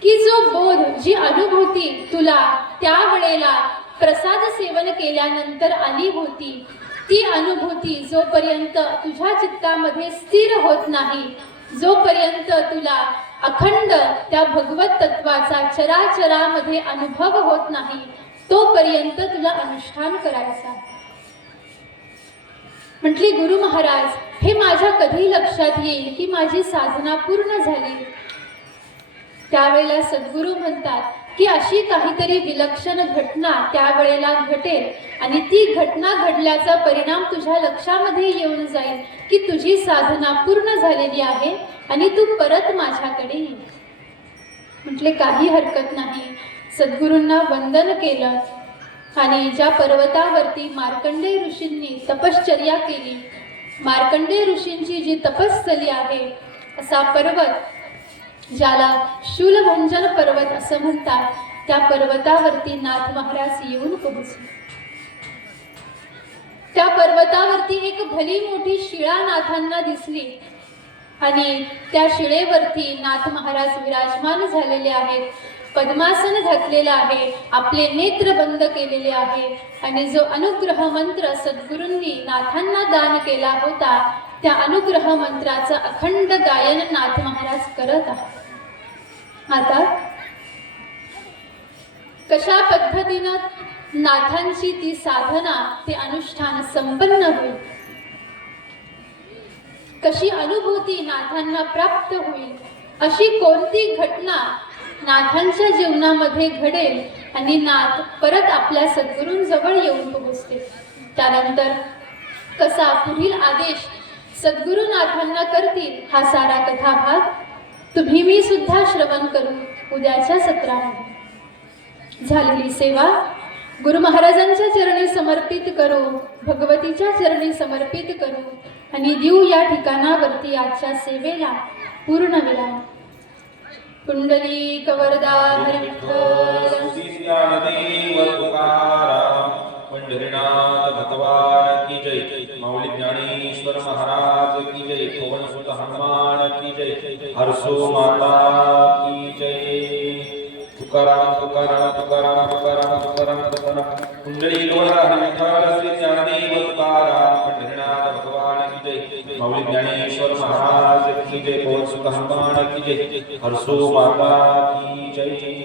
की जो बोध, जी अनुभूती तुला त्यावेळेला प्रसाद सेवन केल्यानंतर आली होती, ती अनुभूती जोपर्यंत तुझ्या चित्तामध्ये स्थिर होत नाही, जोपर्यंत तुला अखंड त्या भगवत तत्वाचा चराचरामध्ये अनुभव होत नाही, तोपर्यंत तुला अनुष्ठान करायचा. म्हटली गुरु महाराज, हे माझ्या कधी लक्षात येईल की माझी साधना पूर्ण झाली? त्यावेळेला सद्गुरू म्हणतात की अशी काहीतरी विलक्षण घटना त्यावेळेला घटेल आणि ती घटना घडल्याचा परिणाम तुझ्या लक्षामध्ये येऊन जाईल की तुझी साधना पूर्ण झालेली आहे आणि तू परत माझ्याकडे ये. म्हटले काही हरकत नाही. सद्गुरूंना वंदन केलं आणि ज्या पर्वतावरती मार्कंडेय ऋषींनी तपश्चर्या केली, मार्कंडेय ऋषींची जी तपस्थली आहे, असा पर्वत ज्याला शूलभंजन पर्वत असं म्हणतात, त्या पर्वतावरती नाथ महाराज येऊन पोहोचले. त्या पर्वतावरती एक भली मोठी शिळा नाथांना दिसली आणि त्या शिळेवरती नाथ महाराज विराजमान झालेले आहेत. पद्मासन घातलेलं आहे, आपले नेत्र बंद केलेले आहे आणि जो अनुग्रह मंत्र सद्गुरूंनी नाथांना दान केला होता, त्या अनुग्रह मंत्राचं अखंड गायन नाथ महाराज करत आहेत. आता कशा पद्धतीनं नाथांची ती साधना, ते अनुष्ठान संपन्न होईल, कशी अनुभूती नाथांना प्राप्त होईल, अशी कोणती घटना नाथांच्या जीवनामध्ये घडेल आणि नाथ परत आपल्या सद्गुरूंजवळ येऊन पोहोचते. त्यानंतर कसा पुढील आदेश सद्गुरू नाथांना करतील, हा सारा कथाभाग तुम्ही मी सुद्धा श्रवण करू उद्याच्या सत्रामध्ये. झालेली सेवा गुरु महाराजांच्या चरणी समर्पित करू, भगवतीच्या चरणी समर्पित करू आणि देऊ या ठिकाणावरती आजच्या सेवेला पूर्ण विराम. कुंडली वरदा हरी विठ्ठल. पंढरीनाथ भगवान की जय. माऊली ज्ञानेश्वर महाराज की जय. पवन सुत हनुमान की जय. हरसो माता की जय. तुकाराम तुकाराम तुकाराम तुकाराम तुकाराम तुकाराम. कुंडली वरदा हरी विठ्ठल श्री ज्ञानदेव तुकाराम. पंढरीनाथ भगवान की जय. माऊली ज्ञानेश्वर महाराज की जय. पवन सुत हनुमान की जय. हरसो माता की जय.